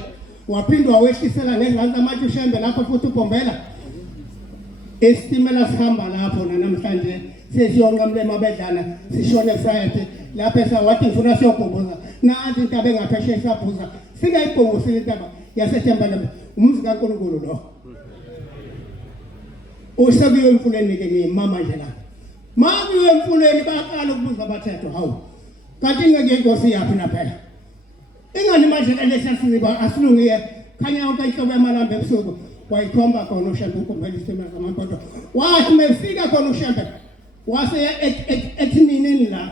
waphindwa wehlisela ngezantsi amatshe ushambe lapho futhi ubhombela isitimela sihamba lapho namhlanje sesiyonqamle emabedlana sishone Friday lapho esawathi ngifuna siyobhoboza nansi intaba engaphesheya sabhuza singayibhongosile intaba yaseThemba umzi kaNkulunkulu lo usabiwe emfuleni ke ngimama nje la mabiwe emfuleni baqala ukubuza bathetho hawu kanti ngeke inkosi yaphi naphela ingani manje lesasiba asilungiye khanya yonke inhlobo yamalambe ebusuku wayikhomba khona uShembe ukumbela isitima samampondo wathi mefika khona uShembe wase ethi nini la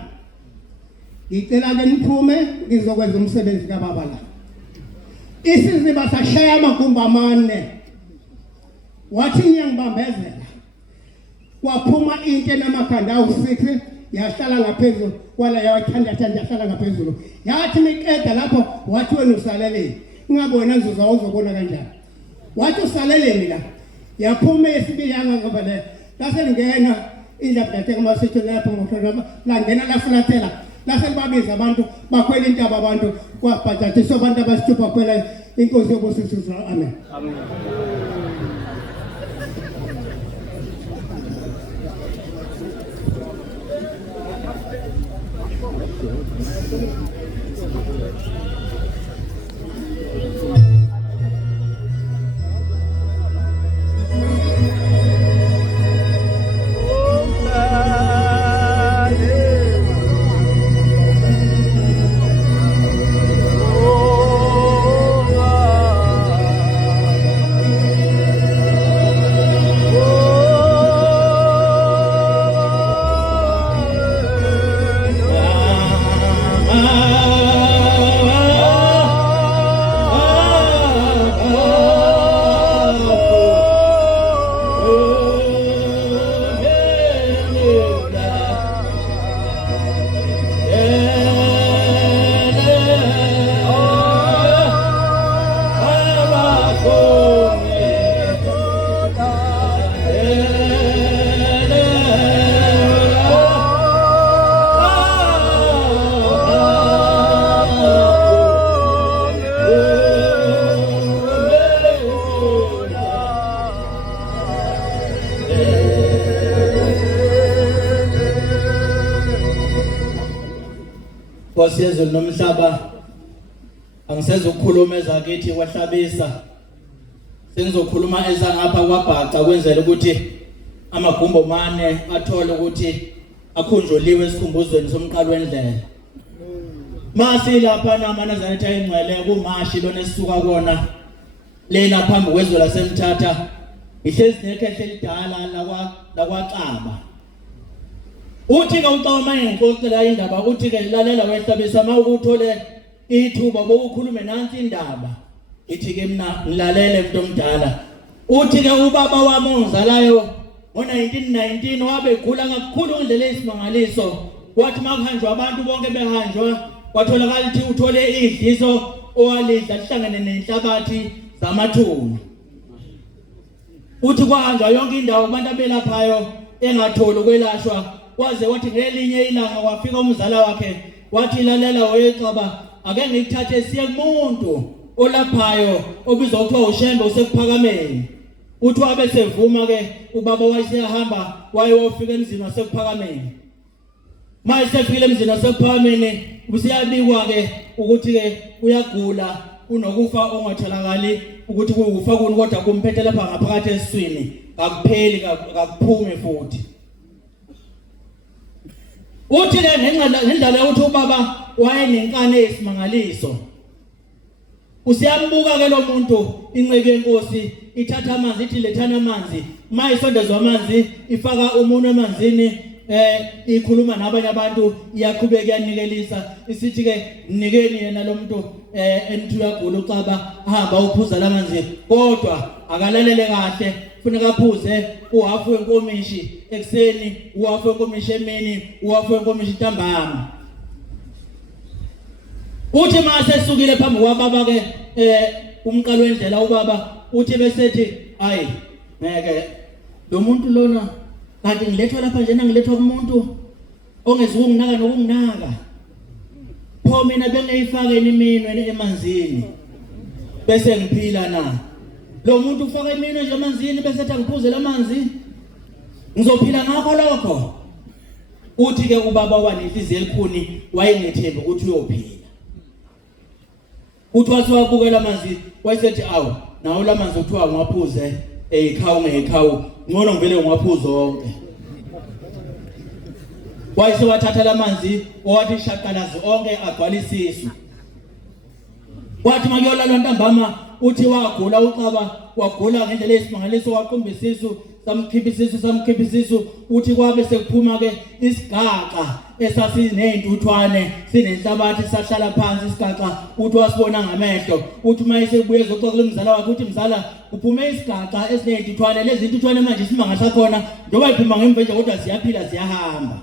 ngicela ke niphume ngizokwenza umsebenzi kaBaba la isiziba sashaya amagumba amane wathi ngiyangibambezela kwaphuma into enamakhanda awu6 yahlala ngaphezulu kwala yawathanda yahlala ngaphezulu yathi miqeda lapho wathi wena usaleleni ngabona nzuza uzobona kanjani wathi usaleleni la yaphuma esibiyanga ngoba le laselingena indabdathe kumasithi lapho ngohlala la ngena lafulathela lasebabiza abantu bakhwela intaba abantu kwabhatathiswa abantu abasithupha khwela inkosi yobusiso amen amen Nkosi yezulu nomhlaba angisezokhuluma ezakithi kwahlabisa sengizokhuluma ezangapha kwaBhaca kwenzela ukuthi amagumbo mane athole ukuthi akhunjuliwe esikhumbuzweni somqalo wendlela masi lapha naManazaretha ayingcwele kumashi lona esisuka kona lena phambi kwezwe laseMthatha ihlezi nekhehle lidala lakwaXaba uthi ke ucoma ngenkosi la indaba uthi ke lalela wehlabisa mawukuthole ithuba bokukhulume nansi indaba ithi ke mina ngilalele umuntu omdala uthi ke ubaba wami ongizalayo ngo1919 wabe egula kakhulu indlela esimangaliso wathi makuhanjwa abantu bonke behanjwa kwatholakala ukuthi uthole idliso owalidla lihlangene nenhlabathi zamathuna uthi kwahanjwa yonke indawo kubantu abelaphayo engatholi ukwelashwa waze wathi ngelinye ilanga wafika umzala wakhe wathi lalela weXaba ake ngikuthathe siye kumuntu olaphayo obizwa ukuthiwa uShembe usekuphakameni uthi wabe sevuma ke ubaba wayesehamba wayofika emzini wasekuphakameni mayesefikile emzini wasekuphakameni usiyabikwa ke ukuthi ke uyagula unokufa ongatholakali ukuthi kufa kuni kodwa kumphethe lapha ngaphakathi esiswini akupheli akuphume futhi uthi ke ngendlela yokuthi ubaba wayenenkane esimangaliso usiyambuka ke lo muntu inceku yenkosi ithatha amanzi ithi lethana amanzi mayisondezwa amanzi ifaka umunwe emanzini ikhuluma nabanye abantu iyaqhubeka yanikelisa isithi ke nikeni yena lo muntu enithi uyagula ucaba ahamba uphuza lamanzi kodwa akalalele kahle kufuneka aphuze uhafu wenkomishi ekseni uhafu wenkomishi emini uhafu wenkomishi ntambama uthi mase sukile phambi kwababa ke umqalo wendlela ubaba uthi besethi ayi ngeke lo muntu lona kanti ngilethwa lapha njena ngilethwa kumuntu ongezikunginaka nokunginaka pho mina bengeyifakeni iminwe emanzini bese ngiphila na lo muntu ufaka iminwe nje emanzini bese ethi ngiphuze lamanzi ngizophila ngakho lokho uthi ke ubaba wanenhliziyo elikhuni wayengethembi ukuthi uyophila uthi wasibukela amanzi wayesethi awu nawo lamanzi uthiwa ngwaphuze ekhawu ngekhawu ngcono ngivele ngwaphuza zonke wayese wathatha lamanzi owathi shaqalazi onke agcwalisisu wathi makuyolalwa ntambama uthi wagula ucaba wagula ngendlela esimangaliso waqumba isisu samkhipha isisu uthi kwabe sekuphuma ke isigaqa esasineyintuthwane sinenhlabathi sahlala phansi isigaqa uthi wasibona ngamehlo uthi mayise kubuye ezoxoxela umzala wakhe uthi mzala kuphume isigaqa esineyintuthwane lezi intuthwane manje isimanga sakhona njengoba iphuma ngemva nje kodwa siyaphila ziyahamba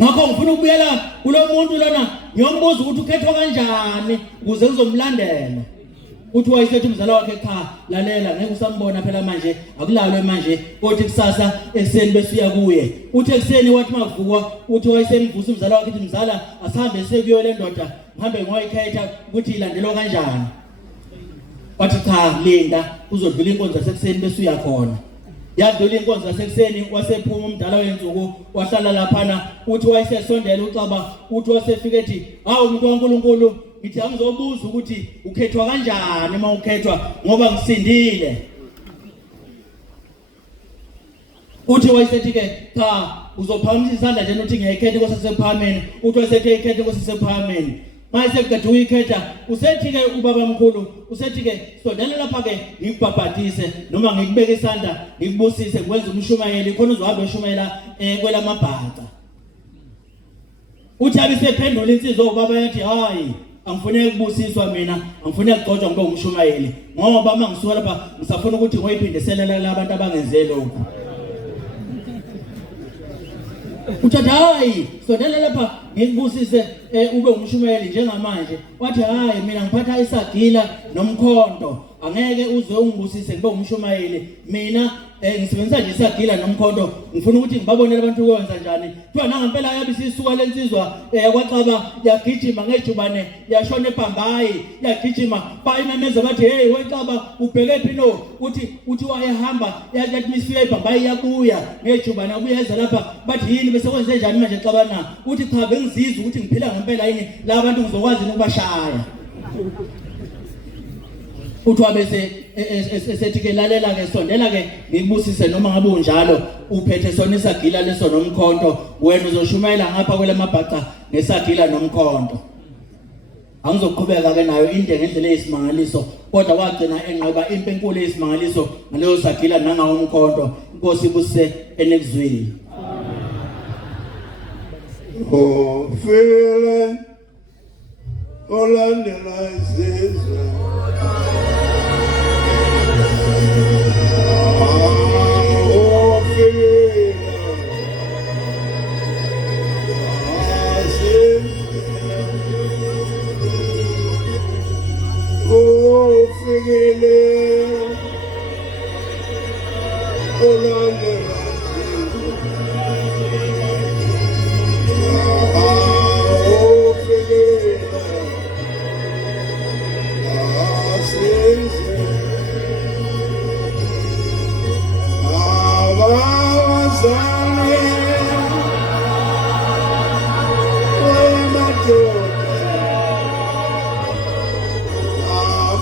ngakho ngifuna ukubuyela kulo muntu lona ngiyombuza ukuthi ukhethwa kanjani ukuze ngizomlandela uthi wayesethi umzala wakhe cha lalela ngeke usambona phela manje akulalwe manje kodwa kusasa ekseni besiya kuye uthi ekseni wathi mavuka uthi wayesemvusa umzala wakhe uthi mzala asihambe sekuyo le ndoda ngihambe ngoyikhetha ukuthi ilandelwa kanjani wathi cha linda uzodlula inkonzo yasekuseni bese uyakhona yadlula inkonzo yasekuseni wasephuma umdala wenzuku wahlala laphana uthi wayesesondela ucaba uthi wasefika ethi hawu umuntu kaNkulunkulu ngithi angizobuza ukuthi ukhethwa kanjani uma ukhethwa ngoba ngisindile uthi wayesethi ke cha uzophakamisa isandla nje uthi ngiyikhetha kwasesephameni uthi wayesethi ikhethe kwasesephameni mase kade uyikhetha usethi ke ubaba mkhulu usethi ke sondela lapha ke ngikubhabhatise noma ngikubeke isandla ngikubusise ngikwenza umshumayeli khona uzohamba eshumayela kwelamabhaca uthi abisephendula insizwa ubaba yathi hayi angifune ukubusiswa mina angifune ukugcotshwa ngoba umshumayeli ngoba mangisuka lapha ngisafuna ukuthi ngoyiphindiselela abantu abangenze lokho uthatha hayi sondela lapha ngikubusise ube umshumayeli njengamanje wathi hayi mina ngiphatha isagila nomkhonto angeke uze ungibusise ngibe umshumayeli mina ngisebenzisa nje isagila nomkhonto ngifuna ukuthi ngibabonele abantu ukwenza njani kuthiwa nangempela yabe sisuka lensizwa yakwacaba yagijima ngejubane yashona eBhambayi yagijima bayimemeza bathi hey wecaba ubheke phi no uthi wayehamba yathi misifika eBhambayi yabuya ngejubane abuyeza lapha bathi yini bese kwenze njani manje caba na uthi cha bengizizwa ukuthi ngiphila ngempela yini la bantu ngizokwazi ukubashaya uthi wabese esethi ke lalela ke sondela ke ngikubusise noma ngabe unjalo uphethe sona isagila leso nomkhonto wena uzoshumayela ngapha kwelamabhaca nesagila nomkhonto angizoqhubeka ke nayo into ngendlela eyisimangaliso kodwa wagcina enqoba impi enkulu eyisimangaliso ngaleyo sagila nangawo umkhonto inkosi ibusise enekuzwini oh feeling olandela izizwe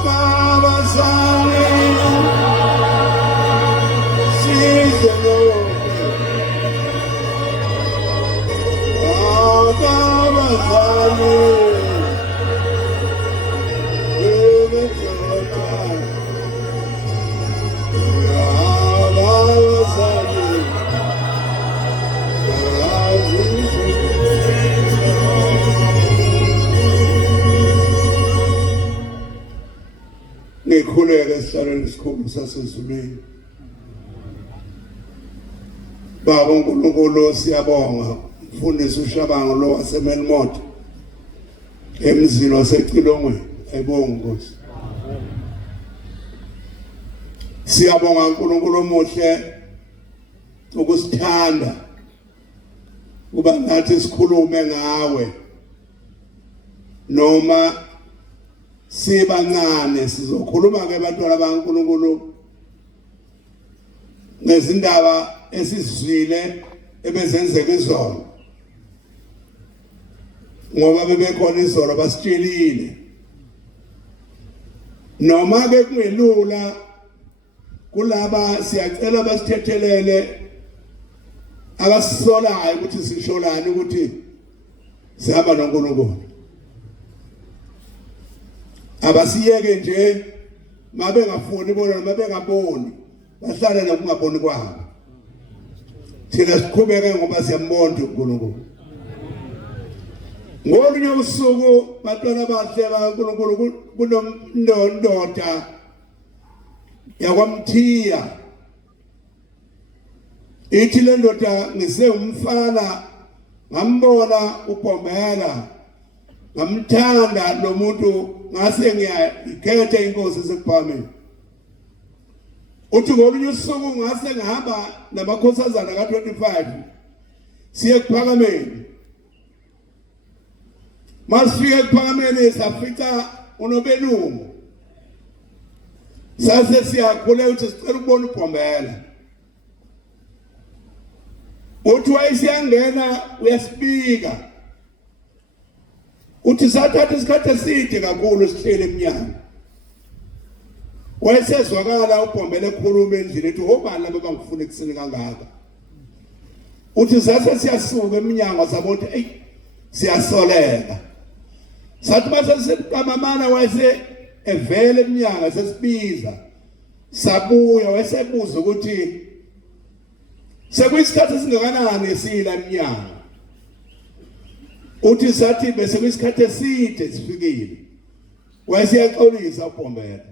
Baba Zane Ngikhuleke esihlalweni esikhulu sasezulwini. Baba uNkulunkulu siyabonga mfundisi uShabango lo waseMelmot emzini waseCilongweni ayibonga Nkosi. Siyabonga uNkulunkulu omuhle ukusithanda kuba nathi sikhulume ngawe noma sibancane sizokhuluma ke abantwana baNkulunkulu ngezindaba esizwile ebezenzeka izolo ngoba bebekhona izolo basitshelile noma ke kungelula kulaba siyacela basithethelele abasisolayo ukuthi sisholani ukuthi sihamba noNkulunkulu. Abasiyeke nje mabe ngafuni bona mabe ngaboni bahlala nokungaboni kwabo. Thina siqhubeke ngoba siyambona uNkulunkulu. Ngolunye usuku bantwana bahle baNkulunkulu kunomndoda yakwaMthiya. Ithi le ndoda ngise umfana ngambona uBhomela ngamthanda lo muntu ngase ngiyakhetha inkosi sekuphameni. Uthi ngolunye usuku ngase ngihamba namakhosazana ka25 siye kuphakameni. Masifike kuphakameni safica uNobelungu. Sase siyakhule uthi sicela ukubona uBhomela. Uthi wayesiyangena uyasibika. Uthi sathatha isikhathi eside kakhulu sihlele eminyango. Wayesezwakala uBhomela ekhuluma endlini ethi obani laba bangifuna ekuseni kangaka. Uthi sase siyasuka eminyango sabona hey siyasoleka. Sathi mase siqamamana wayese evele eminyango sesibiza. Sabuya wayesebuza ukuthi sekuyisikhathi singakanani sila eminyango. Uthi sathi bese kuyisikhathi eside sifikile. Wayesiyaxolisa uBhomela.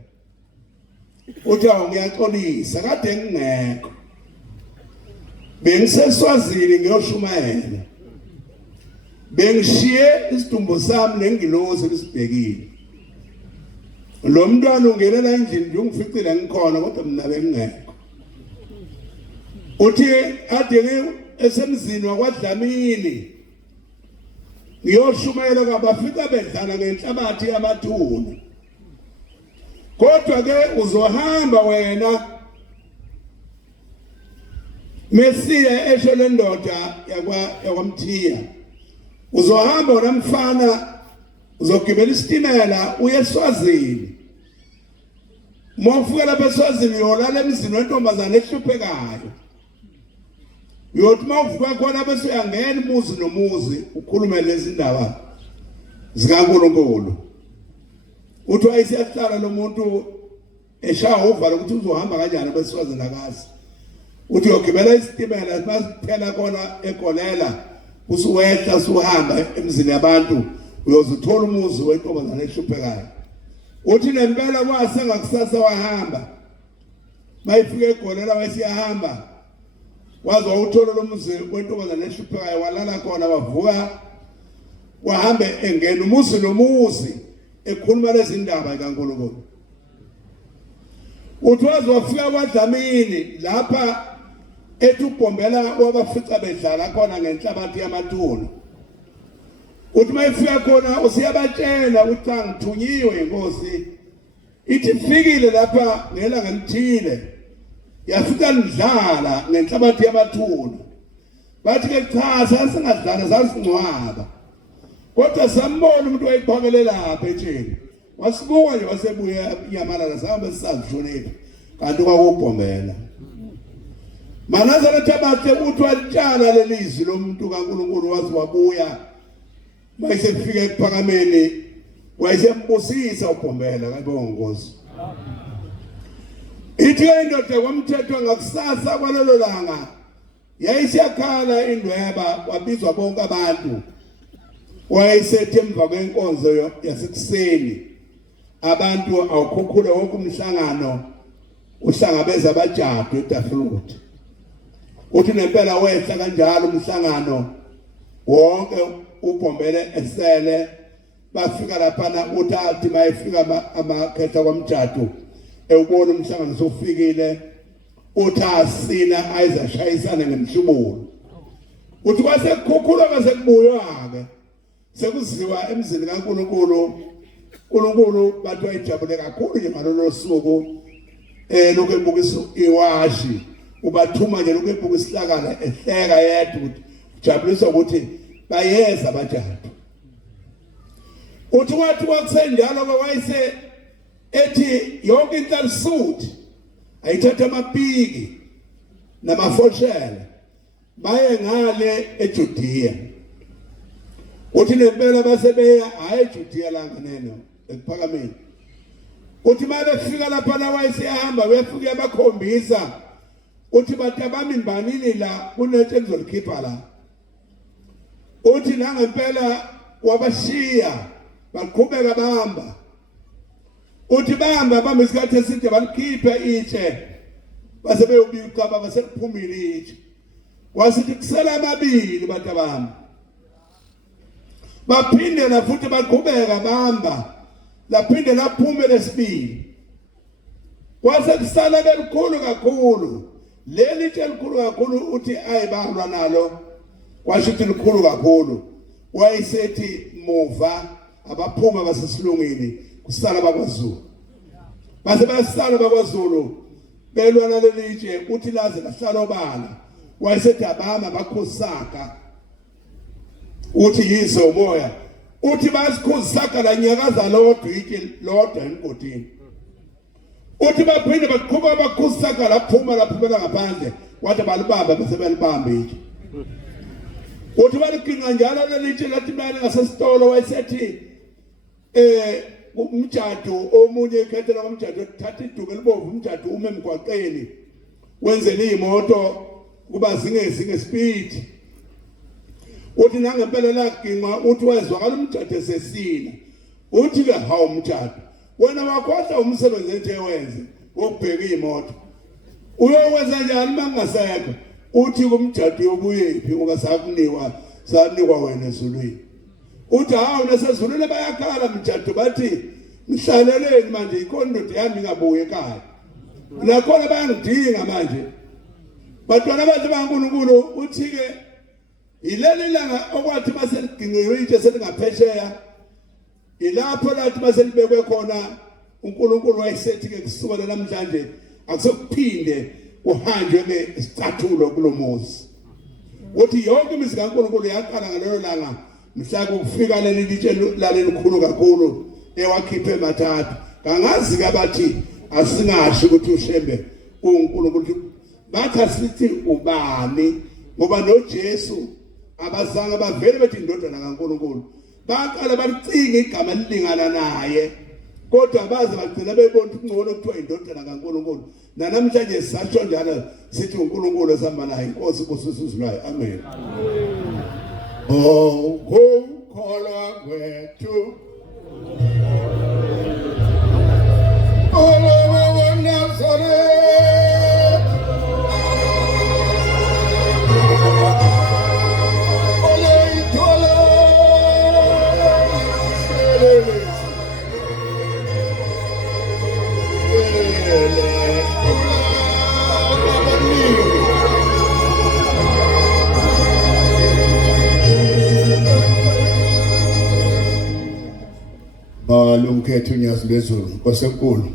Uthi ngiyaxolisa kade ngingekho. Bengiseswazile ngiyoshumayela. Bengishiye isidumbu sami nengilosi lisibhekile. Lo mntwana ungelela endlini nje ungificile ngikhona kodwa mina bengingekho. Uthi ade esemzini wakwaDlamini ngiyoshumayela kabafika bedlala ngenhlabathi yamathuna. Kodwa ke uzohamba wena Mesiya esho le ndoda yakwaMthiya. Uzohamba wena mfana uzogibela isitimela uye eSwazini. Mofika lapha eSwazini uyolala emzini wentombazane ehluphekayo. Yothi mawuvuka khona bese uyangena umuzi nomuzi ukhulume lezi ndaba zikaNkulunkulu. Uthi wayesiyahlala lo muntu eshaya uvalo ukuthi uzohamba kanjani beSwazini akazi. Uthi uyogibela isitimela masiphela khona eGolela usuwehla suhamba emzini yabantu uyozithola umuzi wentombazane ehluphekayo. Uthi nempela kwase ngakusasa wahamba. Mayifike eGolela wayesiyahamba. Waze uthola lo muzi wentombazane ehluphekayo walala khona wavuka wahambe engena umuzi nomuzi ekhuluma lezi ndaba kaNkulunkulu. Uthi waze wafika kwaDlamini lapha ethi uBhomela wabafica bedlala khona ngenhlabathi yamathuna. Uthi mayifika khona usiyabatshela ukuthi ngithunyiwe inkosi. Ithi fikile lapha ngelanga elithile. Yafika ndlala ngenhlabathi yamathuna. Bathi ke cha sasingadlala sasingcwaba. Kodwa sambona umuntu wayiphakele lapha etsheni. Wasibuka nje wasebuya iyamalala sahambe sisadluleka. Kanti kwakuBhomela. Manazana tabathe uthi walitshala lelizwi lomuntu kaNkulunkulu wazi wabuya. Mayisefika ekuphakameni wayesembusisa uBhombela kabonga Nkosi. Ithi indoda kwamthethwa ngakusasa kwalelo langa yayisiyakhala indweba wabizwa bonke abantu. Wayesethe emva kwenkonzo yasekuseni abantu awukhukhule wonke umhlangano uhlangabeza abajadu eTafruthi. Uthi nempela wehla kanjalo umhlangano wonke uBhombele esele bafika lapha uthi mayefika amakhetha kwamjadu ewubona umhlangano sofikile uthi asina ayizashayisana ngemhlubulo. Uthi kwase kukhukhula kwase kubuywa ke sekuziwa emzini kaNkulunkulu. uNkulunkulu bathu ayijabule kakhulu nje ngalolo suku lokho ebukisa iwashi ubathuma nje lokho ebukisa ihlakala ehleka yedwa ukuthi ujabulisa ukuthi bayeza abajadu. Uthi wathi kwakusenjalo kwayise ethi yonke inhlansuthi ayithatha amapiki namafoshela baye ngale eJudiya. Uthi nempela basebeya hayi eJudiya la ngenene ekuphakameni. Uthi mabefika lapha la wayesehamba befika abakhombisa uthi bathi abami imbanini la kunetshe ngizolikhipha la. Uthi nangempela wabashiya baqhubeka bahamba. Uthi bahamba bamba isikhathi eside balikhiphe itshe base beyobika basekuphumile itshe. Wasithi kusela amabili bantu abami. Baphinde na futhi baqhubeka bahamba laphinde laphume lesibili. Kwase kusala belikhulu kakhulu. Leli itshe likhulu kakhulu uthi ayibalwa nalo. Kwasho ukuthi likhulu kakhulu. Wayesethi muva abaphuma basesilungini kusala bakwaZulu. Base basala bakwaZulu belwana leli itshe uthi laze lahlala obala. Wayesethi abama bakhosaka. Uthi yize umoya. Uthi basikhosaka la nyakaza lodwa itshe lodwa enkodini. Uthi baphinde baqhubeka bakhosaka laphuma laphumela ngaphandle. Wathi balibamba bese belibamba itshe. Uthi balikinga njalo leli itshe lathi bani ngasesitolo wayesethi umjadu omunye ekhethela komjadu uthatha iduku elibovu umjadu ume emgwaqeni wenzele imoto kuba zingezinge speed. Uthi nangempela laginqa uthi wezwakala umjadu esesina. Uthi ke hawu umjadu wena wakhohlwa umsebenzi nje wenze wokubheka imoto uyokwenza njani mangasekho. Uthi kumjadu yobuyephi ungasakuniwa sanikwa wena ezulwini. Uthi hawu nasezulwini bayakhala mjadu bathi mhlaleleni manje ikondodo yami ngabuye ekhaya. Nakhona bayangidinga manje. Bantwana bathi baNkulunkulu uthi ke ileli langa okwathi baseliginqiwe itshe selingaphesheya ilapho lathi baselibekwe khona uNkulunkulu wayesethi ke kusukela namhlanje akusokuphinde uhanjwe ngesicathulo kulomuzi. Uthi yonke imizi kaNkulunkulu yaqala ngalelo langa mhla kufika leli litshe laleli likhulu kakhulu ewakhiphe emathathu. Kangazi ke bathi asingasho ukuthi uShembe uNkulunkulu bathi asithi ubani ngoba noJesu abazange bavele bethi indodana kaNkulunkulu. Baqala balicinga igama elilingana naye kodwa baze bagcina bebona ukungcono kuthiwa indodana kaNkulunkulu. Namhlanje sisasho njalo sithi uNkulunkulu esihamba naye inkosi kusizuzulayo. Amen. Oh kukholwa kwethu Olowe wa Nazareth balumkhetho unyazi lwezulu kwasenkulu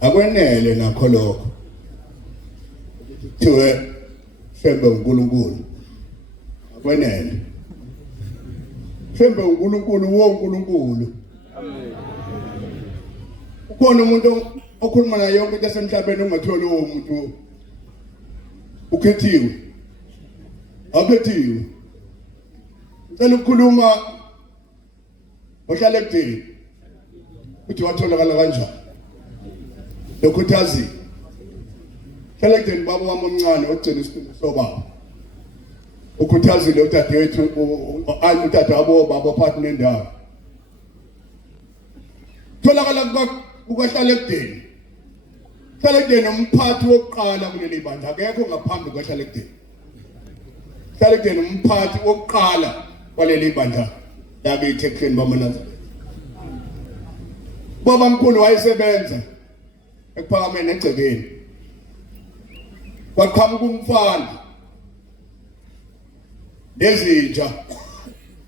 akwenele nakho lokho thiwe Shembe uNkulunkulu akwenele Shembe uNkulunkulu woNkulunkulu. Amen. Ukhona umuntu okhuluma naye yonke into esemhlabeni ungatholi umuntu ukhethiwe akhethiwe. Ngicela ukukhuluma ohlala ekudeni uthi watholakala kanjani lokhuthazi hlala ekudeni baba wami omncane ogcina isiqiniso sobaba ukhuthazile udadewethu utata wabo baba phansi nendawo tholakala kukahlala ekudeni hlala ekudeni umphathi wokuqala kuleli bandla akekho ngaphambi kwahlala ekudeni hlala ekudeni umphathi wokuqala kwaleli bandla lakithi ekheni bamanazareth baba mkhulu wayesebenza ekuphakameni egcekeni kwaqhamuka umfana lezinja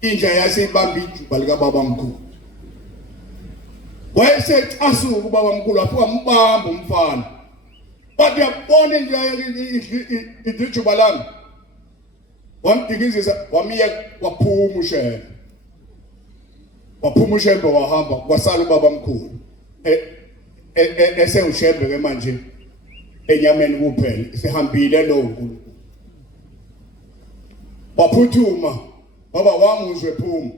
inja yasibamba ijuba lika baba mkhulu wayesecasuka ubaba mkhulu afika mbamba umfana bathi yabona nje ijuba lami wamdikizisa wamiya waphuma ushembe wahamba kwasala ubaba mkhulu esewushembe ke manje enyameni kuphela sihambile lo uNkulunkulu waphuthuma baba wamuzwe phuma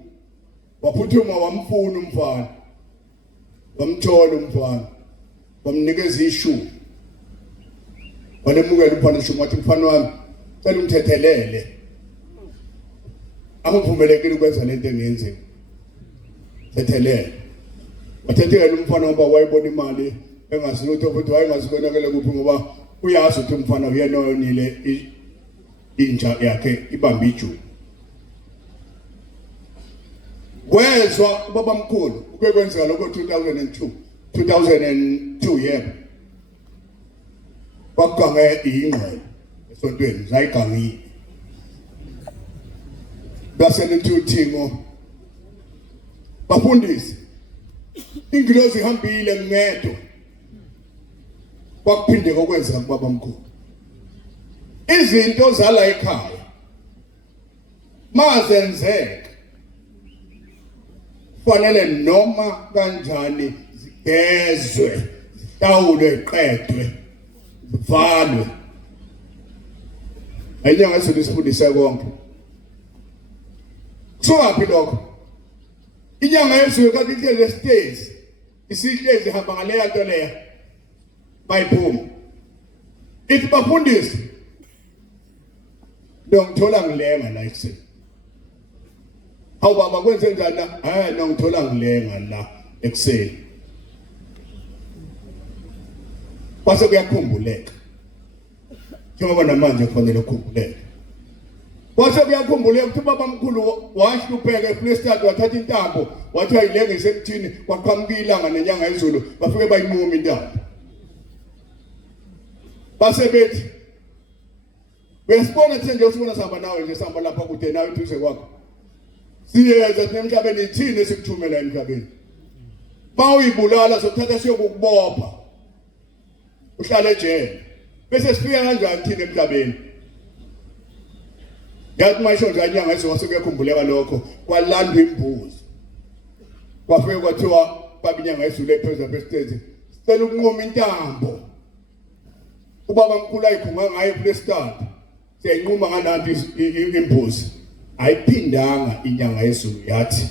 waphuthuma wamfuna umfana wamthola umfana wamnikeza ishu walemukela umfana ishu wathi mfana wami cela umthethelele akuvumelekile ukwenza lento engiyenzile thethelele wathethela umfana ngoba wayebona imali engasilutho futhi wayengazibonakele kuphi ngoba uyazi ukuthi umfana uyena oyonile inja yakhe ibamba ijuba kwezwa ubaba mkhulu uke kwenzeka lokho 2002 yebo kwakugange ingqele esontweni zayigangile base letuthingo bafundisi ingilozi ihambile ngedwa kwakuphinde kokwenzeka kubaba mkhulu izinto zala ekhaya mazenzeka fanele noma kanjani zigezwe zihlawulwe iqedwe zivalwe ayinyanga esifundise konke kusongaphi lokho inyanga yesuke kanti ihlezi esitezi isihlezi hamba ngaleya nto leya bayiphuma ithi bafundisi ngithola ngilenga la ekuseni hawu baba kwenze njani la ngithola ngilenga la ekuseni base kuyakhumbuleka njengoba namanje kufanele ukhumbuleke base kuyakhumbuleka ukuthi baba mkhulu wahlupheka eFreystad wathatha intambo wathi ayilenge isekuthini kwaqhamuka ilanga nenyanga izulu bafike bayinquma intambo base bethi besibona nje usibona sihamba nawe nje sihamba lapha kude nawe eduze kwakho siyeza emhlabeni ithini esikuthumela emhlabeni bawuyibulala sothatha siyokubopha uhlala ejele bese sifika kanjani thina emhlabeni yathi mayisho nje anyanga esokuyakhumbuleka lokho kwalandwa imbuzi kwafike kwathiwa babinyanga ezulu ephezulu besitezi sicela ukunqoma intambo ubaba mkhulu ayikhunga ngayo eFreystad siyayinquma ngananti imbuzi ayiphindanga inyanga yezulu yathi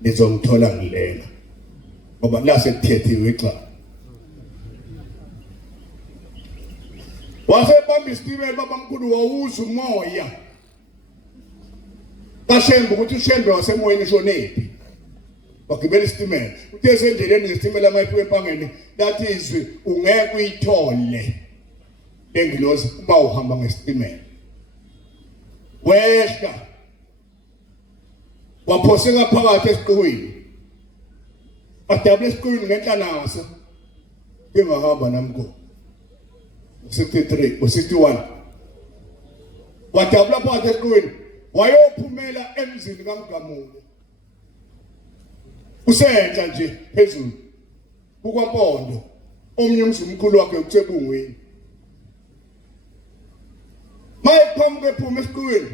nizongithola ngilenga ngoba la sekuthethiwe xa wasebamba isitimela baba mkhulu wawuza umoya kaShembe ukuthi uShembe wasemoyeni ushonephi wagibela isitimela uthe esendleleni nesitimela mayifike empangeni lathi izwi ungeke uyithole engilozi uma uhamba ngesitimela wehla waphoseka phakathi esiqwini adabule esiqwini ngenhlanasa engahamba namkho 63 61 wadabula phakathi esiqwini wayophumela emzini kaMgamule usentsha nje phezulu kukwampondo omnye umzumkhulu wakhe uThebungweni mayephamuke ephuma esiqwini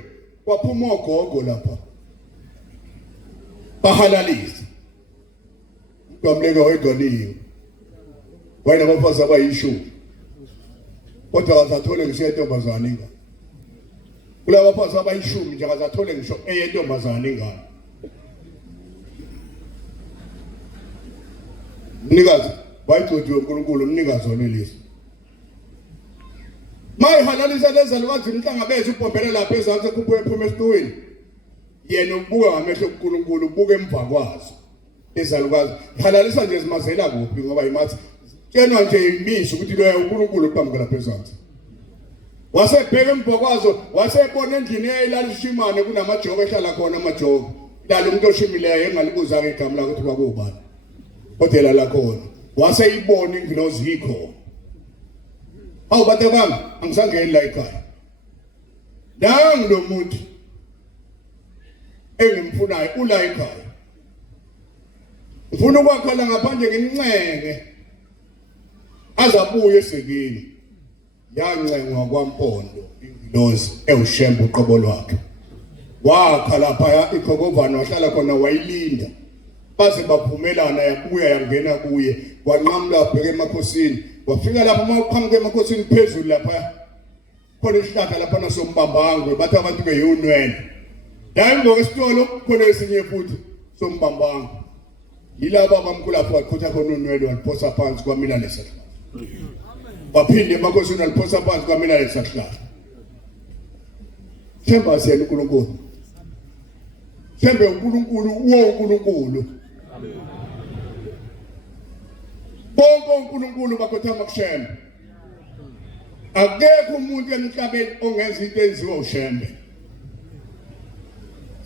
waphuma ogogo lapha bahalalisa uMgamuleka wayegoniwe wayenabafazi abayishumi kodwa akazathole ngisho intombazane ingane kulaba bafazi abayishumi nje akazathole ngisho eyentombazane ingane mnikazi bayigcothiwe uNkulunkulu umnikazi onelisi mayihalalisa lezalukazi inhlanga bethu ubhombele lapha ezantsi ekhuphe ephuma esituwini yena ubuka ngamehlo kuNkulunkulu ubuka emva kwazo ezalukazi halalisa nje zimazela kuphi ngoba imathi kenwa nje imisho ukuthi lo uNkulunkulu uqhamuka lapha ezantsi wasebheka emva kwazo wasebona endlini eyayilalisishimane kunamajoke ehlala khona amajoke lalo umuntu oshimileyo engalibuza ke igama lakhe ukuthi kwakubani kodwa la khona waseyibona ingilozi yikho awu bathe bami angisangeni la ekhaya nangu lo muntu engimfunayo ula ekhaya ufuna ukwakhala ngaphandle ngincenge azabuye esekini yancengwa kwaMpondo ingilozi ewushembe uqobo lwakhe wakha lapha ikhokhovana wahlala khona wayilinda baze baphumelana yabuya yangena kuye wanqamla wabheka emakhosini wafika lapha mawuqhamuka emakhosini phezulu lapha khona isihlahla lapha nasombambangwe bathi abantu beyonwele la ngokesitolo khona esinye futhi sombambangwe yilaba bamkhulu lapha wakhotha khona unwele waliphosa phansi kwamina lesihla baphinde emakhosini waliphosa phansi kwamina lesihla themba siyena uNkulunkulu thembe uNkulunkulu uNkulunkulu bonke uNkulunkulu bakhothama kushembe akekho umuntu emhlabeni ongenza into enziwa ushembe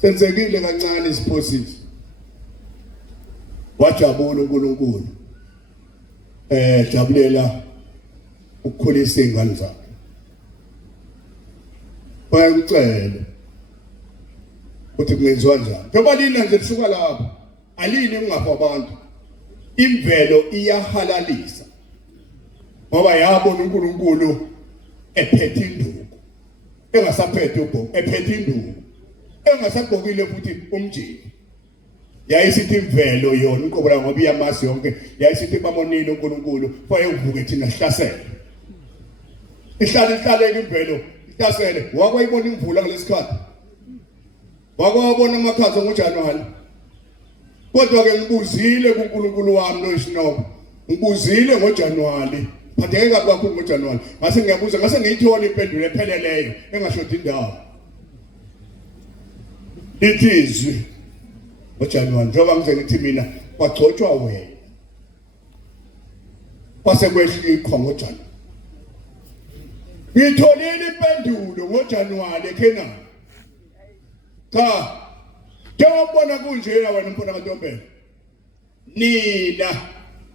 senzekile kancane isiphosisi wajabula uNkulunkulu jabulela ukukhulisa izingane zakhe bayakucela ukuthi kungenziwa njani ngoba lina nje lisuka lapho alini ungafa abantu imvelo iyahalalisa ngoba yabona uNkulunkulu ephethe induku engasaphethe ubhoko ephethe induku engasagqokile futhi umjini yayisithi imvelo yona uqobola ngoba iyamasi yonke yayisithi bamonile uNkulunkulu faye uvuke thina sihlasele ihlale imvelo ihlasele wakwayibona imvula ngalesikhathi wakwabona amakhaza ngoJanuwari kodwa ke ngibuzile kuNkulunkulu wami noyisinobo ngibuzile ngoJanuwari phatheke kabi kakhulu ngoJanuwari ngase ngiyabuza ngase ngiyithola impendulo epheleleyo engashodi indawo lithizwi ngoJanuwari njengoba ngize ngithi mina kwagcotshwa wena kwase kwehla iqhwa ngoJanuwari ngitholile impendulo ngoJanuwari eKenani cha njengoba kunjena wena mfana kaNtombela nina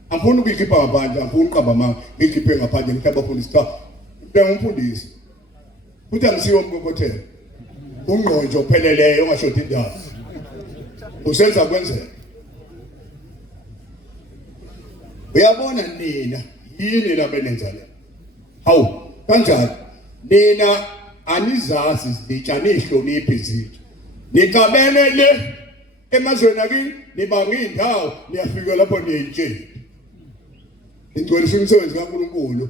angifuni ukuyikhipha ngaphandle angifuni uqaba manga ngikhiphe ngaphandle ngithi abafundisi cha ngumfundisi futhi angisiwe umkokothela ungqonjo opheleleyo ongashodi indawo usenza kwenzeka uyabona nina yini la benenza le hawu kanjani nina anizazi zitshana ihloniphi zethu nikabene le emazweni akini nibanga indawo niyafika lapho niyintsheni ingcwelisa umsebenzi kaNkulunkulu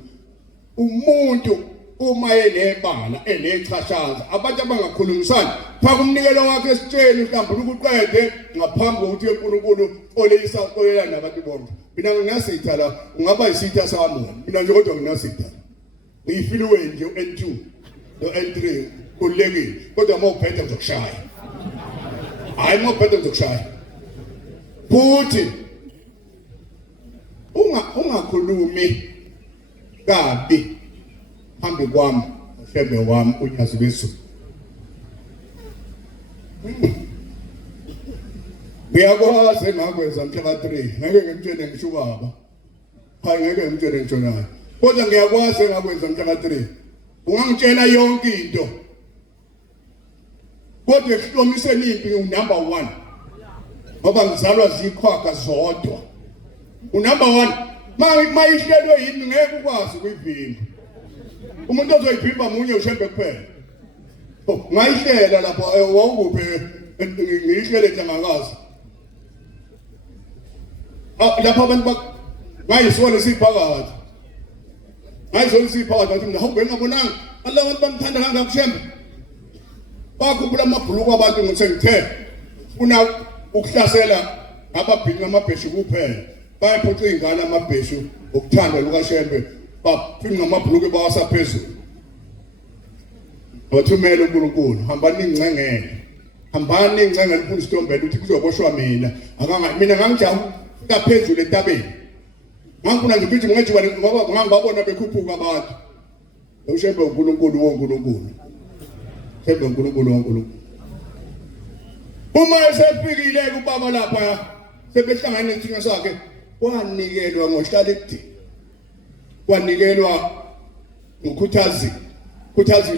umuntu uma enebala enechashaza abantu abangakhulumisani phaka umnikelo wakhe esitsheni mhlawumbe ukuqede ngaphambi kokuthi uNkulunkulu oleyisa olela nabantu bonke mina ngingasitha la ungaba isitha sami mina nje kodwa ngingasitha ngiyifiliwe nje N2 no N3 kulekile kodwa mawuphethe ngizokushaya hayi mawuphethe ngizokushaya futhi ungakhulumi kabi phambi kwami ushembe wami unyazi bezulu ngiyakwazi engakwenza mhla ka3 ngeke ngimtshele ngisho baba hayi ngeke ngimtshele ngisho naye kodwa ngiyakwazi engakwenza mhla ka3 ungangitshela yonke into kodwa ehlomiseni impi unumber 1 ngoba ngizalwa zikhwaka zodwa unumber 1 mayihlelwe yini ngeke ukwazi ukuyivimba umuntu ozoyivimba munye ushembe kuphela ngayihlela lapho wawukuphi ngiyihlele njengakazi lapho abantu ngayisona siphakathi bathi mina hawu ngingabonanga alla abantu bamthanda kangaka kushembe bakhumbula amabhuluku abantu ngithe ngithe ufuna ukuhlasela ababhinqa amabheshi kuphela bayaphuca ingane amabheshu ukuthanda lukaShembe baphinga amabhuluke bawasa phezulu wathumela uNkulunkulu hambani ingcengele phula isitombela uthi kuzoboshwa mina mina ngangijabu fika phezulu entabeni ngangifuna nje ukuthi ngijiwa ngoba ngangibabona bekhuphuka abantu uShembe uNkulunkulu woNkulunkulu Shembe uNkulunkulu woNkulunkulu uma esefikile kubaba lapha sebehlangana nesithunywa sakhe wanikelwa ngohlala ekudeni wanikelwa ukhuthazi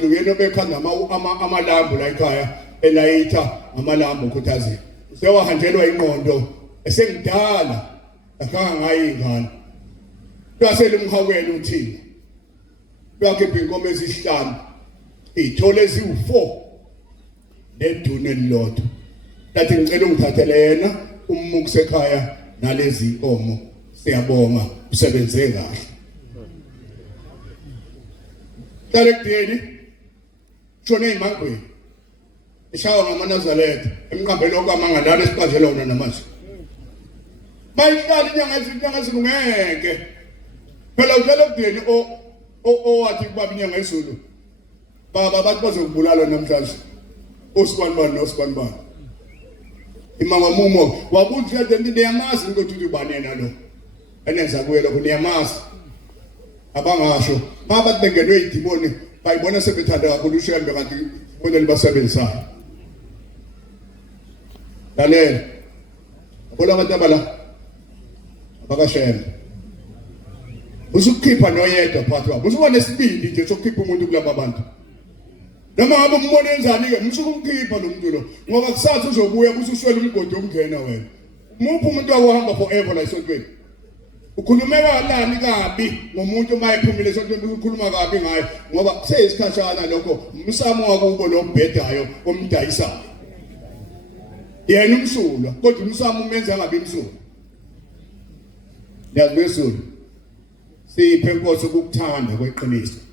uyena bekhanda amalambu la ekhaya elayitha amalambu ukhuthazi sewahanjelwa ingqondo esengidala akanga ngayi ingane kwasele umhawela uthini kwakhipha inkomo ezisihlanu ithole eziwu4 nedune elilodwa lathi ngicela ungithathele yena ummukuse ekhaya nalezi inkomo siyabonga usebenze kahle Dalekdeni shone imangweni ishawa ngamaNazaretha emqambeni okamangalala esibazela wona namanje bayihlala inyanga ezingeke phela uDalekdeni owathi kubaba inyanga izulu baba bathi bazokubulala namhlanje osibanibani imama mumo wabuthi yadeni niyamazi ukuthi ubani yena lo enenza kuye lokho niyamazi abangasho bathi bengenwe idimoni bayibona sebethanda kakhulu uShembe kanti bona libasebenzayo lalela bona abantu abala abakaShembe usukhipha noyedwa phakathi kwabo usubone isibindi nje sokukhipha umuntu kulabo abantu noma ngabe umbone enzani ke msukumkhipha lo muntu lo ngoba kusathi uzobuya ususwela umgodi omngena wena muphi umuntu awahamba forever la esontweni ukhulumeka lani kabi ngomuntu mayephumile esontweni ukhuluma kabi ngaye ngoba kuseyisikhatshana lokho umsamo wakubo lobhedayo omdayisayo yena umsulwa kodwa umsamo umenza ngabe imsulwa yazibesulu siphe inkosi ukukuthanda kweqiniso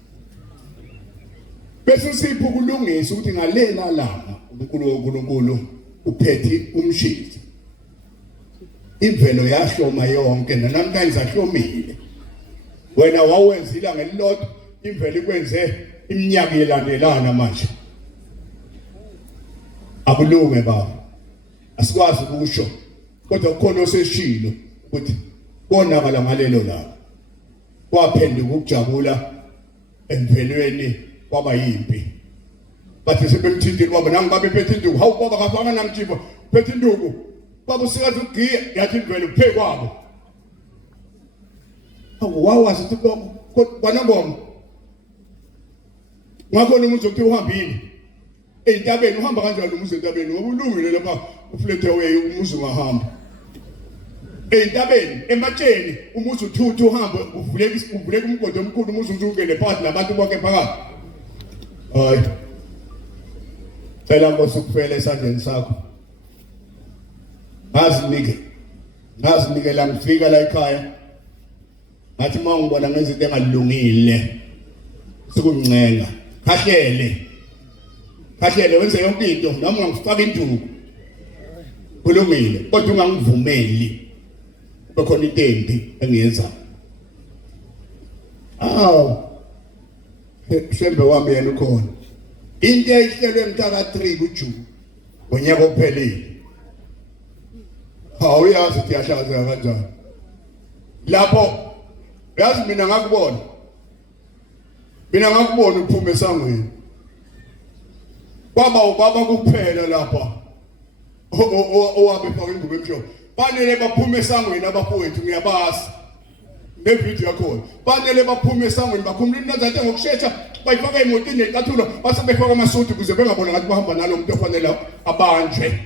bese sipho kulungisa ukuthi ngalela langa uNkulunkulu uphethe umshisi imvelo yahloma yonke namhlanje zahlomile wena wawenzile ngelilodwa imvelo ikwenze iminyaka yelandelana manje akulunge baba asikwazi ukusho kodwa kukhona oseshilo ukuthi konakala ngalelo langa kwaphenduka ukujabula emvelweni kwaba yimpi bathi sebemthindile kwaba nangu babe phethe induku hawu baba kafanga namthipa phethe induku baba usikazi ugiya yathi imvelo kuphe kwabo awawazi ukuthi kwanangoma ngakho umuntu uthi uhambile entabeni uhamba kanjani umuzi entabeni ngoba ulungile lapha uflethe way umuzi ungahamba entabeni ematsheni umuzi uthuthu uhamba uvuleka umgodi omkhulu umuzi uzungene phakathi nabantu bonke phakathi hayi phela ngosukufela esandleni sakho ngazinikela ngifika la ekhaya ngathi mawungibona ngezinto engalungile sikuncenga khahlele wenze yonke into noma ungangifaka induku kulungile kodwa ungangivumeli bekhona into embi engiyenza Shembe wami yena ukhona into eyihlelwe mhla ka3 kuJune ngonyaka ophelile uyazi ukuthi yahlaza kanjani lapho yazi mina ngakubona uphume esangweni kwaba ubaba kuphela lapha owabe faka ingubo emhlophe fanele baphume esangweni abafowethu ngiyabazi nevideo yakhona fanele baphume esangweni bakhumula inazathe ngokushesha bayifaka emotini necathulo base befaka amasudu kuze bengabona ngathi bahamba nalo muntu ofanele abanjwe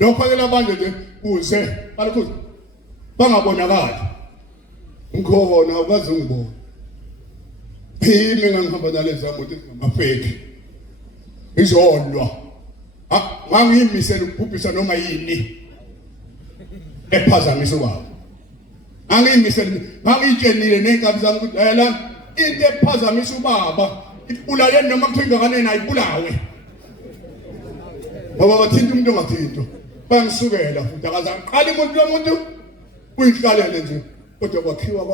lo fanele abanjwe nje kuze balokhu bangabonakali ngikhona ukwazi ngibona mina ngihamba nalezi moto ezingafeki izolwa ngangiyimisela ukubhubhisa noma yini ephazamisa ubaba ngangiyitshenile nenkabi zami ukuthi yela into ephazamisa ubaba ibulaleni noma kuthiwa ingane ayibulawe ngoba bathinta umuntu ongathinto bangisukela futhi akazaqala umuntu lomuntu uyihlalele nje kodwa kwakhiwa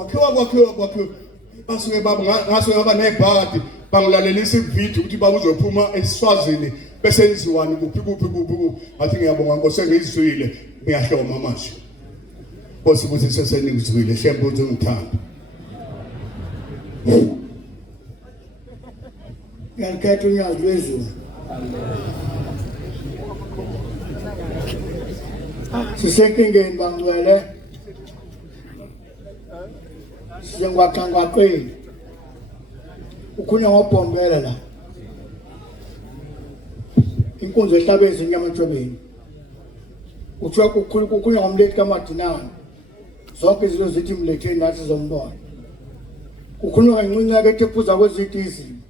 basuke baba ngasuke ngaba nebhadi bangilalelisa ivideo ukuthi baba uzophuma eSwazini bese enziwani kuphi athi ngiyabonga Nkosi engizwile ngiyahloma manje Nkosi ukuthi seseningizwile shembe uthi ngithanda ngiyakhetha unyazi lwezulu sisenkingeni bangcwele siyengwaqangwaqeni ukhuna ngobhombela la inkunzi ehlabezi nyamatshobeni uthiwa kukhulunya ngomlethi kaMadinana zonke izinto zithi mletheni nathi zombona kukhulunywa kancinci ke ephuza kwezithu izimo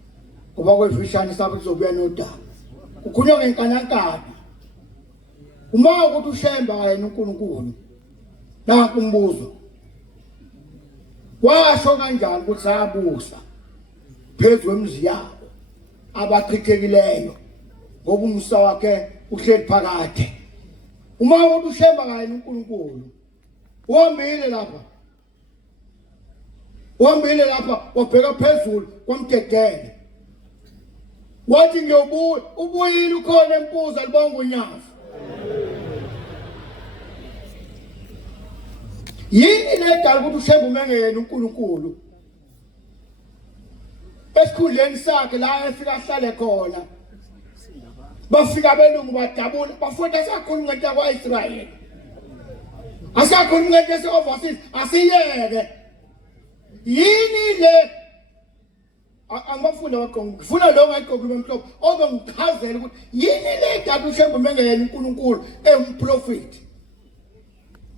ngoba kwevishani sabe kuzobuya nodaba kukhulunywa ngenkanankana uma ukuthi ushemba yena uNkulunkulu nanku umbuzo washo kanjani ukuthi sabusa phezulu kwemizi yabo abachithekileyo ngoba umsa wakhe uhleli phakade uma ukuthi ushemba yena uNkulunkulu uhambile lapha wabheka phezulu kwamdedele wathi ngiyobuya ubuyile ukhona empuza libonga unyazo yini ledala ukuthi ushembe umengene uNkulunkulu esikhundleni sakhe la efika ahlale khona bafika abelungu badabula bafunda asakhuluma ngento yakwaIsrayeli asakhuluma ngento yase-overseas asiyeke yini le angibafunda waqonga ngifuna lo ngayiqoqula emhlophe ozongichazela ukuthi yini le dala ushembe umengene uNkulunkulu umprofeti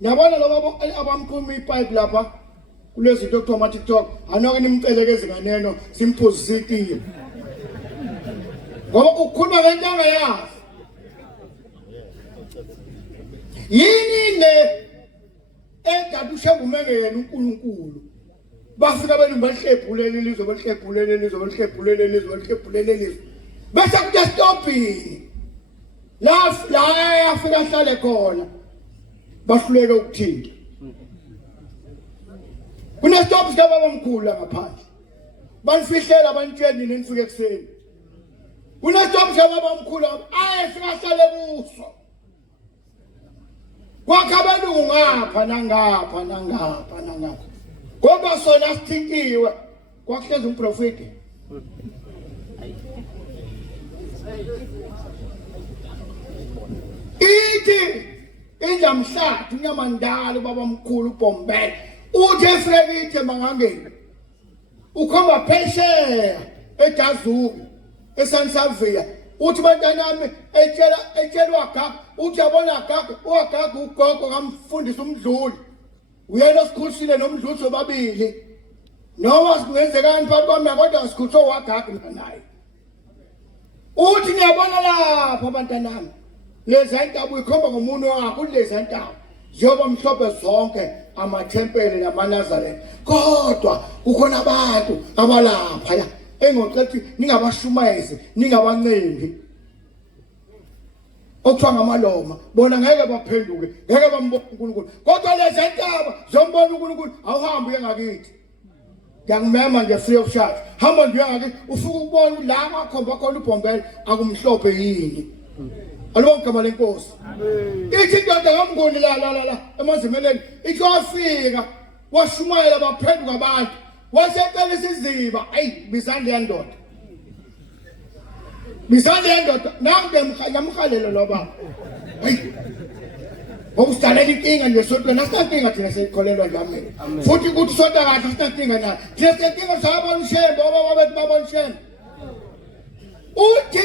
yabona lo abamphuma ipipe lapha kulezi zinto ekuthiwa ama-TikTok anoke nimcelekeze nganeno simphuzise itiye ngoba ukukhuluma ngento angayazi yini le edala ushembe umengene uNkulunkulu bafika belungu balihlephulele ilizwe bese kuthi stopini la yafika ahlale khona bahluleke ukuthinta kunestop sikababa omkhulu la ngaphandle banifihlela banitshela nini nifike ekuseni kunestop sikababa omkhulu ayefika ahlale kuso kwakha abelungu ngapha nangapha ngoba sona sithinkiwe kwakuhlezi umprofeti ithi injamhlathi unyamandala ubaba omkhulu uBhombela uthi efrekithi mangangeni ukhomba phesheya eDazuku eSansavia uthi bantanami etshela wagaga uthi yabona wagaga ugogo kamfundisa umdluli uyena osikhulishile nomdluli sobabili noma singenzekani phakathi kwami kodwa sikhuliswe wagaga naye uthi ngiyabona lapha bantanami lezi ntaba ikhomba ngomuntu wakho lezi ntaba njengoba mhlophe zonke amathempeli namaNazareth kodwa kukhona abantu abalapha la engocethi ningabashumayezi ningabancengi okuthiwa ngamaloma bona ngeke baphenduke ngeke bambone uNkulunkulu kodwa lezi ntaba zombona uNkulunkulu awuhambe uye ngakithi ngiyangimema nje free of charge hamba nje ngakithi ufika ukubona la ngakhomba khona uBhombela akumhlophe yini alibonga igama lenkosi ithi indoda kamnguni la emazimeleni ithi wafika washumayela baphenduka abantu wasecela isiziba bizande yandoda nange ngamhalelo lo baba ngokusidalela inkinga nesontweni asinankinga thina siyikholelwa njalo futhi ukuthi sonta kahle asinankinga nayo thina sinenkinga sabona ushembe obaba bethu babona ushembe uthi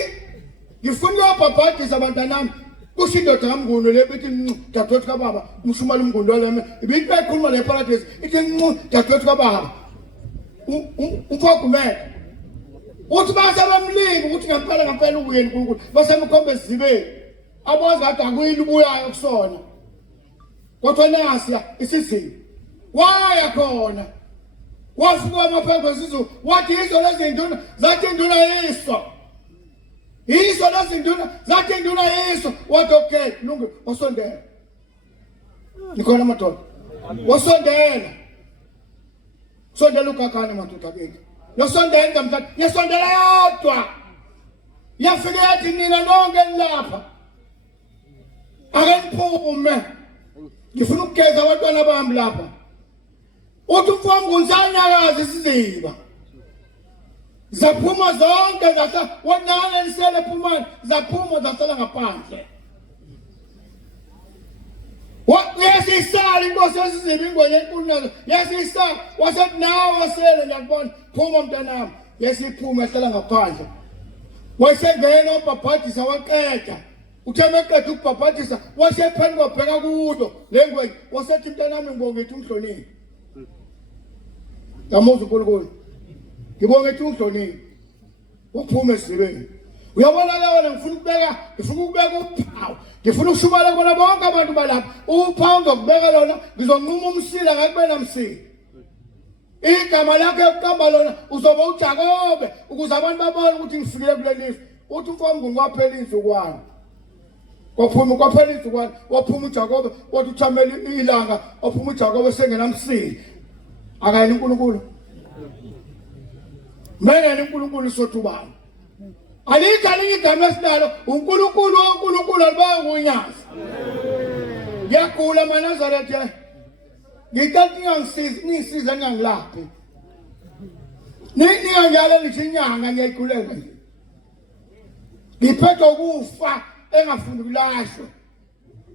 ngifuna ukubhabhadisa abantanami kusho indoda kamnguni le bithi dadewethu kababa umshumala umnguni lami ibithi bayikhuluma le paradise ithi dadewethu kababa umfogumele uthi basebemlinga ukuthi ngempela ubuyeni uNkulunkulu basemkhombe ezibeni abazi kade akuyini ubuyayo kusona kodwa nasiya isizini waya khona wafika amaphepha esizulu wathi izo lezi nduna zathi induna yiso yiso lezi nduna zathi induna yiso wathi okay lungu wasondela nikhona madoda wasondela sondela ugakhane madoda bethu yosondela kamhlanje yasondela yodwa yafika yathi nina nonke nilapha ake niphume ngifuna ukugeza abantwana bami lapha uthi umfowami unsanyakazi isiziba zaphuma zonke wonana lisele phumani zaphuma zasala ngaphandle yasisala inkosi yasiziba ingwenye enkulu nazo yasisala wasethi nawe wasele ngiyakubona phuma mntanami yasiphuma yahlala ngaphandle wasengena ubhabhadisa waqeda utheme eqeda ukubhabhadisa wasepheni kwabheka kulo lengwenye wasethi mntanami ngibonga ethi umhloniphi ngamuza uNkulunkulu ngibonga ethi umhloniphi waphuma esizibeni uyabona leyo ngifuna ukubeka uphawu ngifuna ukushubala kubona bonke abantu balapha uphawu ngokubeka lona ngizonquma umsila ngakube namsila igama lakhe ukuqamba lona uzoba uJakobe ukuze abantu babone ukuthi ngifikile kule lifa uthi umfowami ngingwaphela izukwani kwaphela izukwani waphuma uJakobe wathi uthamela ilanga waphuma uJakobe sengenamsila akayini uNkulunkulu mena uNkulunkulu sothubani alikali igama esinalo uNkulunkulu alibanga kunyaza ngiyagula maNazarethe ngicela ningisize ningangilaphi ninganjalo nithi inyanga ngiyayigulela nje ngiphethe ukufa engafuni ukulashwa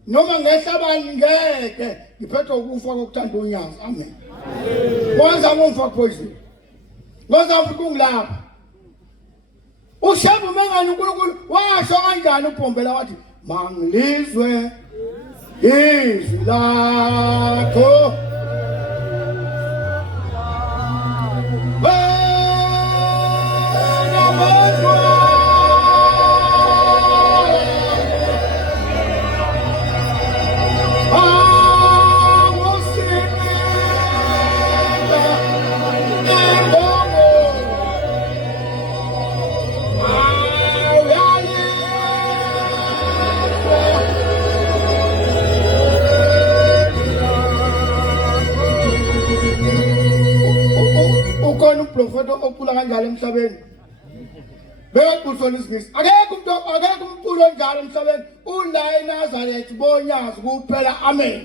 noma ngehlabani ngeke ngiphethe ukufa kokuthanda unyaza amen kwanza ngomfa poison ngoza ukungilapha ushabu mengani uNkulunkulu washo kanjani uPhombela wathi mangilizwe izwi lakho Profeta ophula kanjalo emhlabeni beqhusona isingisi akekho umculo onjalo emhlabeni ula eNazaretha bonyazi kuphela amen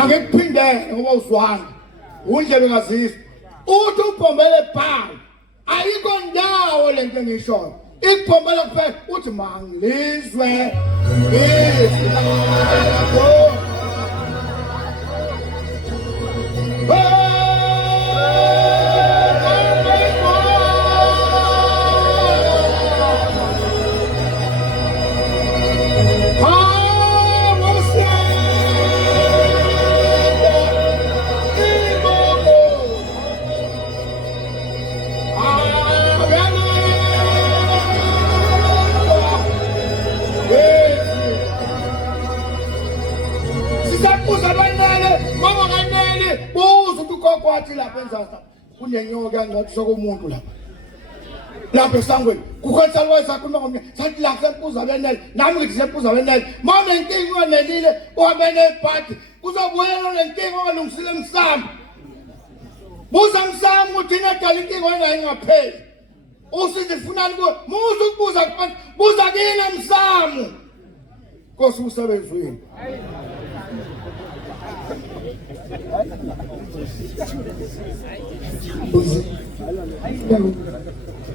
angekuphindele ngoba uzwanga undlebe ngazizwa uthi uPhombela phansi ayikho ndawo lento engishoyo iPhombela kuphela uthi mangilizwe izwi lakho kwathi lapha enzasa kunenyoka ngathi sokumuntu lapha esangweni kukhotha loyisakhuluma ngomnye sathi la sempuza benele nami ngithi sempuza benele mama inkinga onelile uhambe nebhadi kuzobuyela lenkinga ongalungisile emsamo buza msamo ukuthi nedala inkinga onayo ngapheli usithi funani kuwe muza ukubuza kubantu buza kini emsamo Nkosi usebenzweni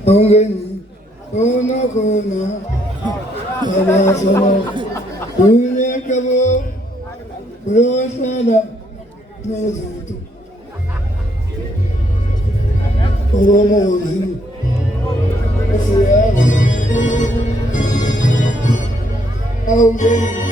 Ongeni, ona kona, abasana, unekabo, rosana, nezitu. Omozi, asiyama. Ongeni.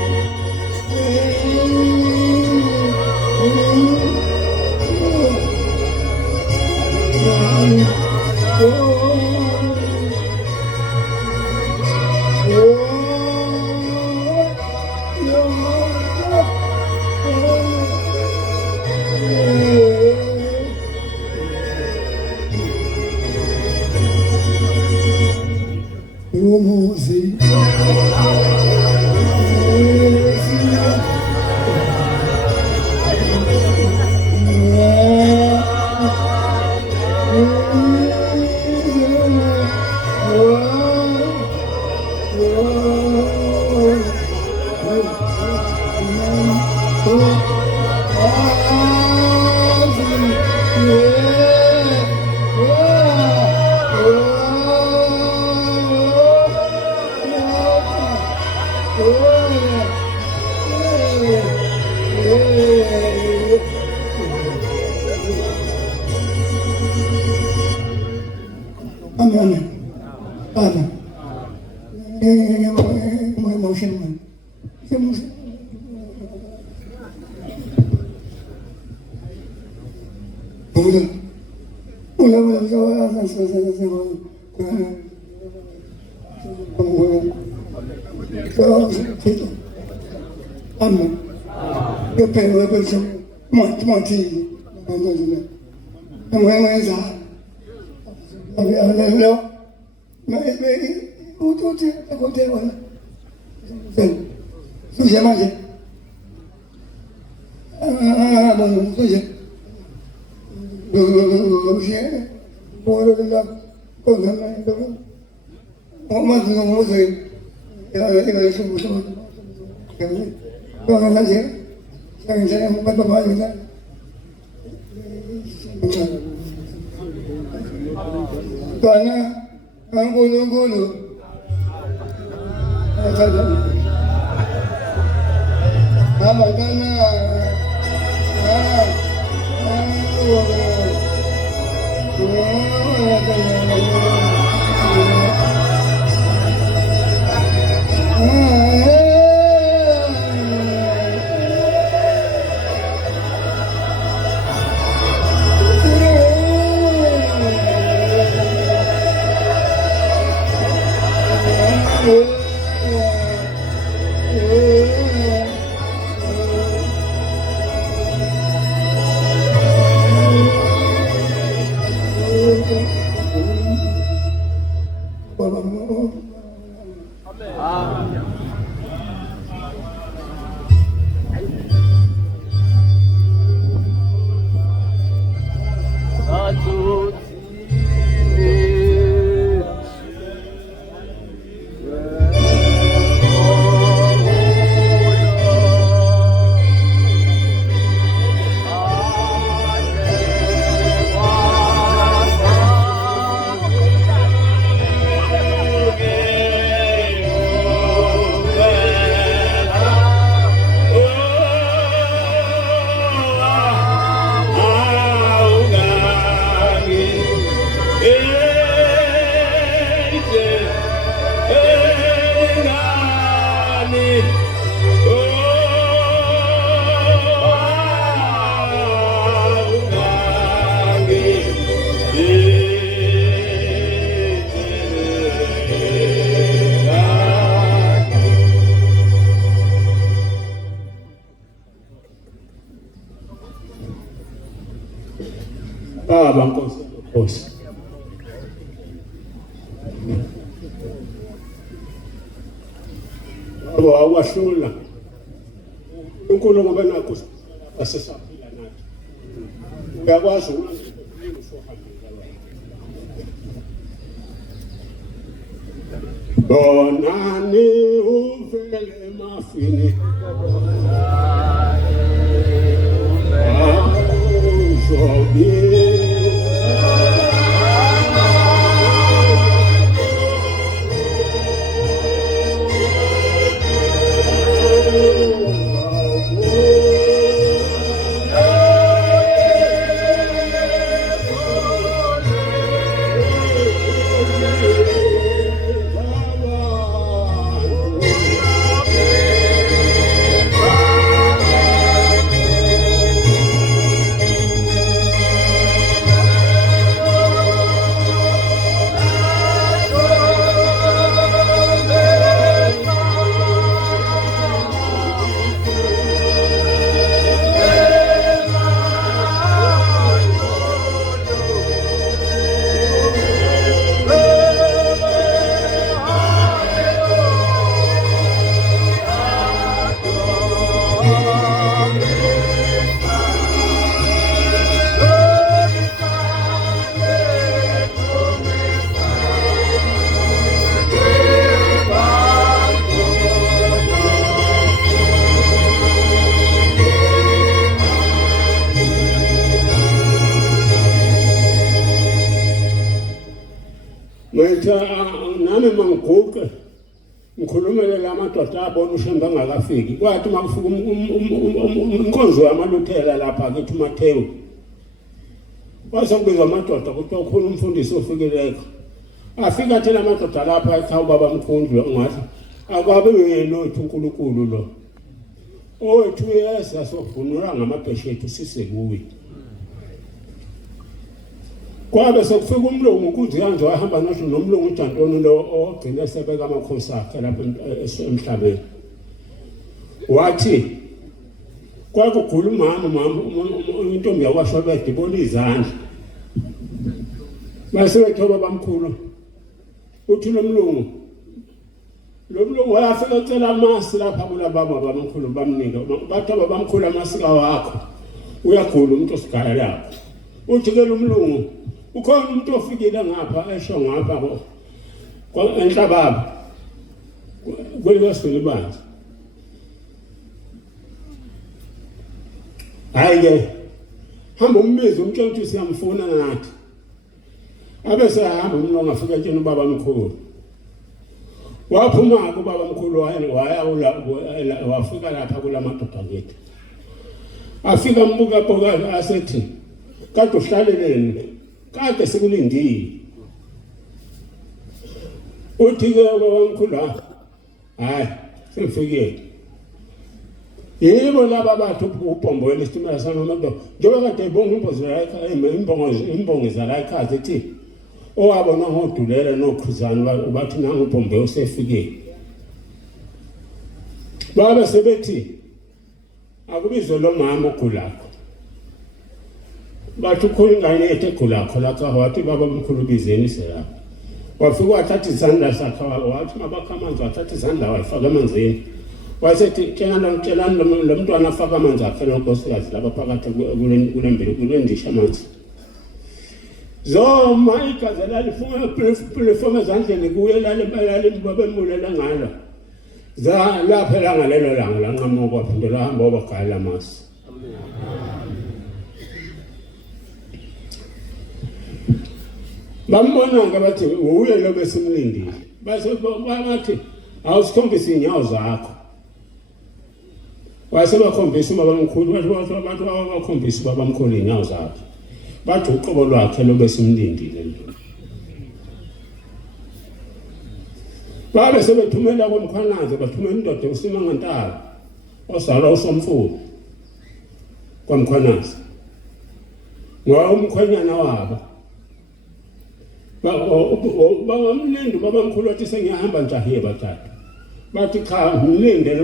Baba Nkosi Nkosi. Baba awahlula. Unkulunkulu ngoba nakho asesaphila nathi. Uyakwazi Bonani uvele emafini. Nami mangiguqe ngikhulumele lamadoda abona uShembe angakafiki kwathi makufika inkonzo yamaluthela lapha kithi uMathewu wasokubiza amadoda ukuthi ukhona umfundisi ofikeleko afika thina amadoda lapha ekhaya baba Mkhundlu ngathi akwabe uyelothu uNkulunkulu lo owethu yesa sovunula ngamabheshe ethu sisekuwe kwabe sekufika umlungu ukuthi kanje wahamba nosho nomlungu uJantoni lo ogcina sebeka amakhosi akhe lapha emhlabeni wathi kwakugula umama intombi yakwashwabede ibona izandla mase bethoba bamkhulu uthi lo mlungu wayafika ucela amasi lapha kulababa bamkhulu bamnika bathi bamkhulu amasika wakho uyagula umuntu osigaya lapho uthi ke lo mlungu ukhona umuntu ofikile ngapha esho ngapha enhlababa kwelosilibanzi hayi hamba umbizo umtshela ukuthi siyamfuna nathi abese hamba umlungu afika etshena ubaba mkhulu waphuma kubaba mkhulu waya wafika lapha kulamadoda kethu afika mbuka bhoka asethi kade uhlaleleni kade sikulindile uthi ke ubaba mkhulu hayi sifike yebo laba bathu ubhombo lestimela sanomadoda njengoba kade ibonga imbongo zalayichaza ethi owabona ngodulela nokhuzana bathi nangu ubhombe usefike baba sebethi akubizwe lo mama ogulakho bathi ukhulu ingane yethu egulakho lakho wathi baba mkhulu bizeni sela wafika wathatha izandla sakhe wathi mabakha amanzi wathatha izandla wayifaka emanzini wasethi tshelani lo mntwana afaka amanzi akhe nonkosikazi lapha phakathi kulendisha amanzi zoma igazi lalifuna plifoma ezandleni kuye lalimbabemulela ngalo za laphela ngalelo langa lanqamuka kwaphinde lahamba obagala amasi bambona bathi uye lo besimlindile base bathi awusikhombisa inyawo zakho wasebakhombisa ubaba mkhulu bathi abantu abakhombisa ubaba mkhulu inyawo zakho bathi uqobo lwakhe lo besimlindile babe sebethumela komkhwanaze bathumela indoda uSimangantala osala usomfulu kwamkhwanaze ngoba umkhwenyana wabo bamlinde baba mkhulu wathi sengiyahamba njahiye bathathu bathi cha mlinde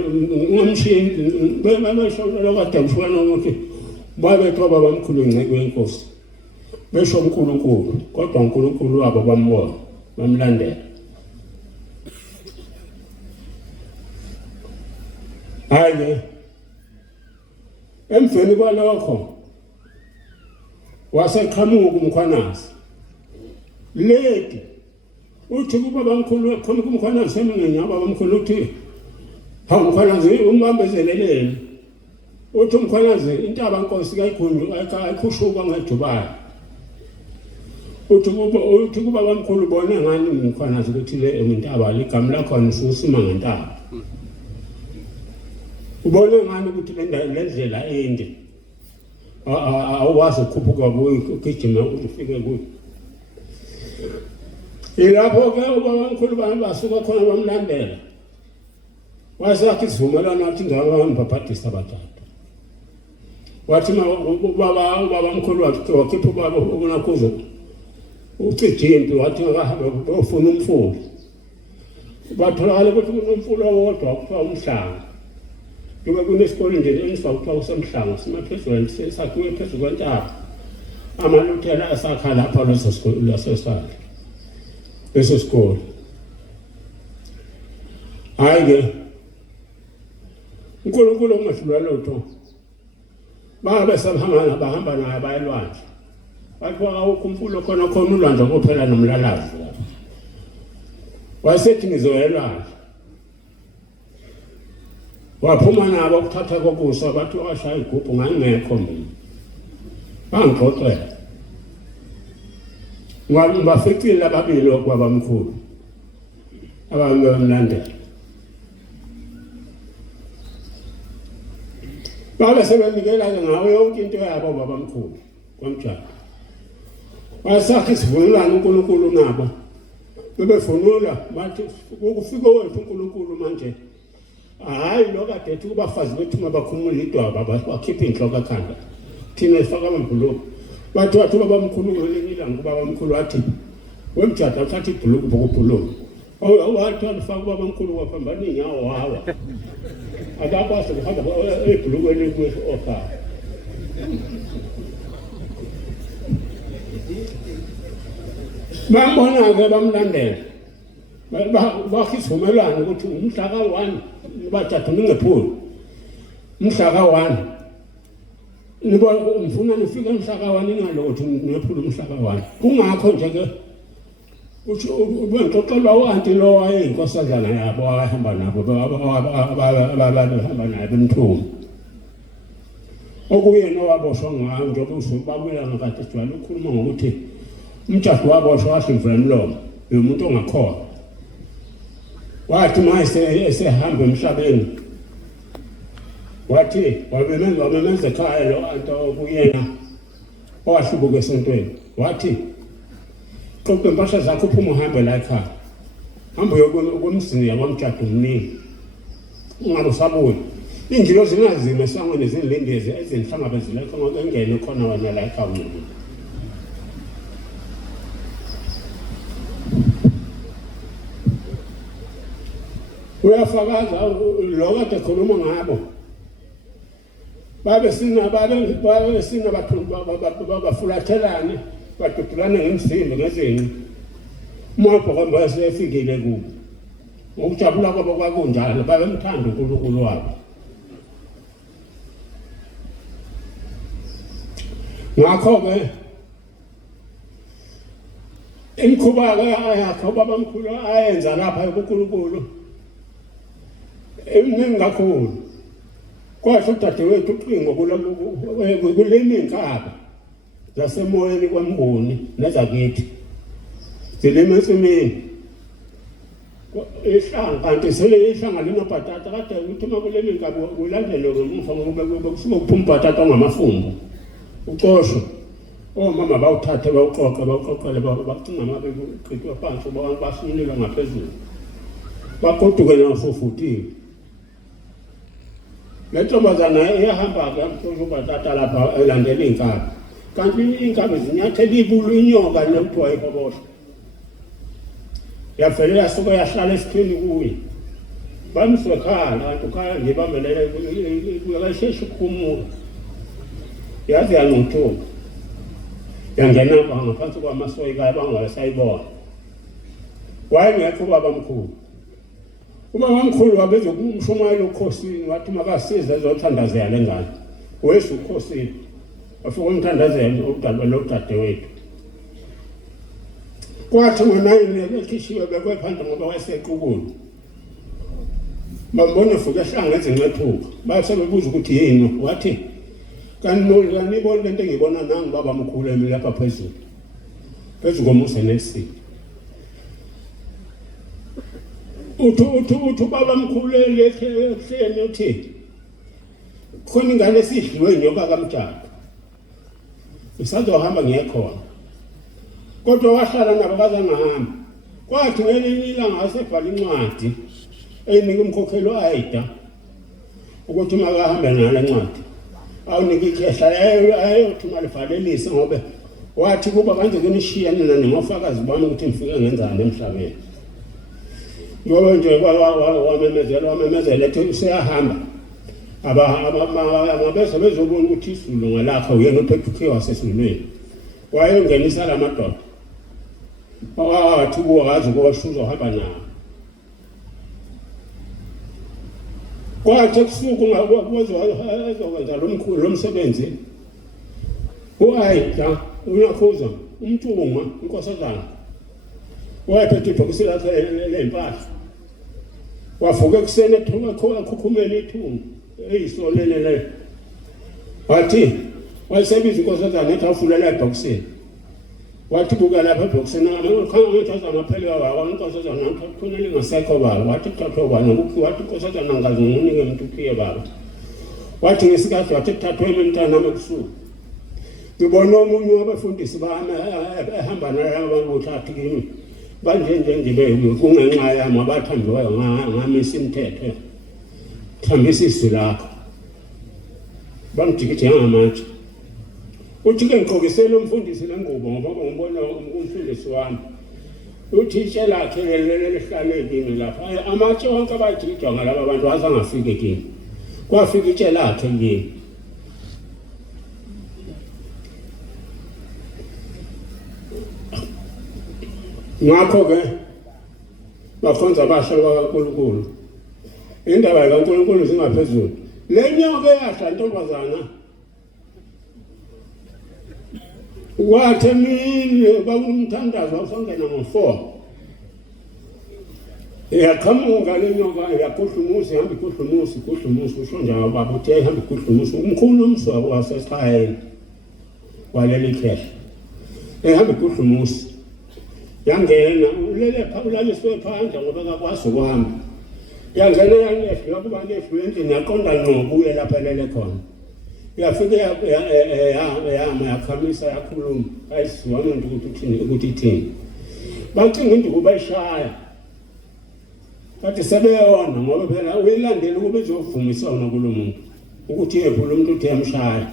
ngamshini bemashona kade mshwana ukuthi babethoba baba mkhulu inceke wenkosi besho uNkulunkulu kodwa uNkulunkulu wabo bambona bamlandela hayi emveni kwalokho waseqhamuka umkhwanazi leti uthi kubaba mkhulu khona kumkhwanazi semngeni baba mkhulu uthi ha umkhwanazi umbambezeleleni uthi umkhwanazi intaba nkosi kayikhunju ayikhushuka ngedubayo uthi kubaba mkhulu bona ngani umkhwanazi ukuthi le intaba ligama lakho nisusima ngentaba ubone ngani ukuthi le ndlela ende awazi ukukhuphuka ukugijima ufike kuyo ilapho ke ubaba mkhulu basuka khona bamlandela wasakhe isivumelwano wathi ngabambaphathisa bathathu wathi ubaba mkhulu wakhipha ubaba ukunakhuzo ucijimpi wathi ngahamba bofuna umfula batholakala ukuthi kunomfula owodwa kuthiwa umhlanga kube kunesikole nje enisa kuthiwa usemhlanga simaphezulu sesakhiwe phezulu kwentaba amaluthela asakha lapha leso sikole lasesakhe leso sikole hayi uNkulunkulu ongahlula lutho baba bahamba naye bayelwandle bathi wakawukho umfulo khona ulwandle kophela nomlalazi lapha wayesethi ngizoyelwandle waphuma nabo ukuthatha kokusa bathi washaya igubhu ngangekho mina bangixoxela baficile ababili okwaba mkhulu abamlandela babe sebenikela ngawe yonke into yabo baba mkhulu kwamjani wasakhe isivumelwano uNkulunkulu nabo bebevunula bathi ukufika wethu uNkulunkulu manje hayi lo kade ethi kubafazi bethu mabakhumula idwaba bakhipha inhloko ekhanda thina sifaka amabhuluku wathi baba mkhulu ngelinye ngubaba mkhulu wathi wemjada uthatha ibhuluku bokubhuluku wathi alifaka ubaba mkhulu waphambana inyawo wawa akakwazi ukuhamba ebhulukweni kwesofa bambona-ke bamlandela bakhivumelana ukuthi umhla ka-1 bathathu ningephuli umhla ka-1 ngifuna nifike umhla ka-1 ingalothi ngephula umhla ka-1 kungakho nje-ke ubengixoxelwa u-anti lo wayeyinkosazana yabo wahamba nabo abahamba naye bemthungu okuyena owaboshwa ngayo njengoba babuyela ngakade sijwayele ukukhuluma ngokuthi umtshado waboshwa wahlimvula emlomo umuntu ongakhona wathi mase esehamba emhlabeni wathi wabemeza ekhaya lo anti okuyena owahlubuka esontweni wathi xoxa impahla zakho uphuma uhambe la ekhaya hamba uyokomzini yabamtshado omningi ungabe usabuya indlela zinazima esangweni ezinlindezi ezinihlangabezile khona ngene khona wena la ekhaya umuntu uyafakaza lo kade khuluma ngabo babe sina bathu bafulathelane badudulana ngemzimba ngezinye uMapho kwamba esefikile kubo ngokujabula kwabo kwakunjalo babemthanda uNkulunkulu wabo ngakho-ke imikhuba-ke yakhe ubaba mkhulu ayenza lapha kuNkulunkulu eminingi kakhulu kwasho udadewethu ucingo kulemi inkaba zasemoyeni kwemboni nezakithi zilima esimini ihlanga kanti sele ihlanga linobhatata kade ukuthi uma kulemi inkaba kulandelwe ngemuva ngoba kusuke kuphuma ubhatata ongamafumbu ucosho omama bawuthathe bawuqoqele bacinga amabeqithwa phansi basunika ngaphezulu bagoduke nasofutile le ntombazana iyahamba-ke yamhlosha ubhatata lapha elandela iy'nkabi kanti iy'nkabi zinyathela ibulu inyoka nekuthiwa iboboshwa yavele yasuke yahlala esikhini kuye bamswekhala kanti ukhaya nje bamelele kuyakashesha ukuphumula yazi yanquthuka yangena ngaphansi kwamasoyikayo bangasayibona wayengekho ubaba mkhulu ubaba mkhulu wabeza umshumayelo ukhosini wathi makasize ezothandazela le ngane wesu ukhosini wafika umthandazela udalwa lo dadewethu kwathi ngo-9 ekhishiwe bekwe phandle ngoba wayesequkulu bambona futhi ehlanga ezincephuka basebebuza ukuthi yini wathi kanibona lento engibona nangu baba mkhulu emi lapha phezu komusa nesiko uthi baba mkhulu ehleni uthi khona ingane esidliwe inyoka kamtshado isazohamba ngekhona kodwa wahlala nabo bazangahamba kwathi ngelinye ilanga wasebhala incwadi eyinika umkhokheli ayida ukuthi makahambe nale ncwadi awunika ikhehla ayothi malivalelise ngoba wathi kuba kanje kunishiya nina ningofakazi bami ukuthi ngifike ngenzani emhlabeni ngoba nje wamemezela ethi useyahamba ababese bezobona ukuthi isulu ngalakha uyena uphethe ukhe wasesulweni wayongenisa la madoda wathi kuwazi ukuwashuza uhamba nawo kwathi ebusuku ezokwenza lo msebenzi u-Aida uNakhuza umntungwa inkosazana wayephethe ibhokisi lakhe lempahla wavuka ekuseni ekhukhumela ithunga eyisolele leyo wathi wayesebiza inkosazana ethi awufulela ebhokisini wathi buka lapha ebhokisini khanga amaphela wawa inkosazana khona lingasekho baba wathi thathwe bana wathi inkosazana ngazi ngimunike mntukhiye baba wathi ngesikhathi wathi thathwe emntana ebusuku ngibona omunye wabafundisi bami ehamba nalabo bathathu kimi banjenje kungenxa yami abathambiweyo ngamisa imithetho thambisa izwi lakho bangijikije ngamatshe uthi ke ngigqokisele umfundisi lengubo ngoba ngibona umfundisi wami uthisha lakhe lelihlale kimi lapha amatshe wonke abajijwa ngalabo bantu azangafike kimi kwafika itshe lakhe kimi ngakho ke bafonza abasha bakaNkulunkulu indaba kaNkulunkulu zingaphezulu lenyoka eyahla intombazana wathi emini bakumthandazo usongena ngo4 yaqhamuka lenyoka yakhuhlumusa ihamba ikhuhlumusa usho njalo baba uthi ihamba ikhuhlumusa umkhulu umswa waseShayeni waleli khehla ehamba ikhuhlumusa yangena ulele ulaliswe phandle ngoba akakwazi ukuhamba yangena yangefika kuba ngefika endlini yaqonda ngqobuye lapha lele khona yafika yakhamisa yakhuluma ayisiwona ukuthi ithini bacinga induku bayishaya kathi sebeyona ngoba phela uyilandela ukuba izovumisana kulo muntu ukuthi yepho lo muntu uthi yamshaya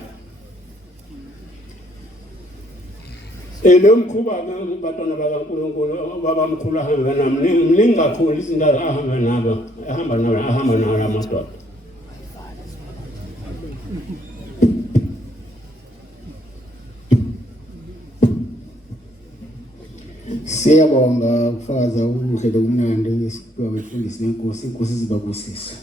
lo mkhuba abantwana bakaNkulunkulu babamkhulu ahamba nami mningi kakhulu izinto ahamba nawo amadoda Siyabonga kufaza ubuhle lokumnandi esikuba befundisa inkosi ziba kusisa.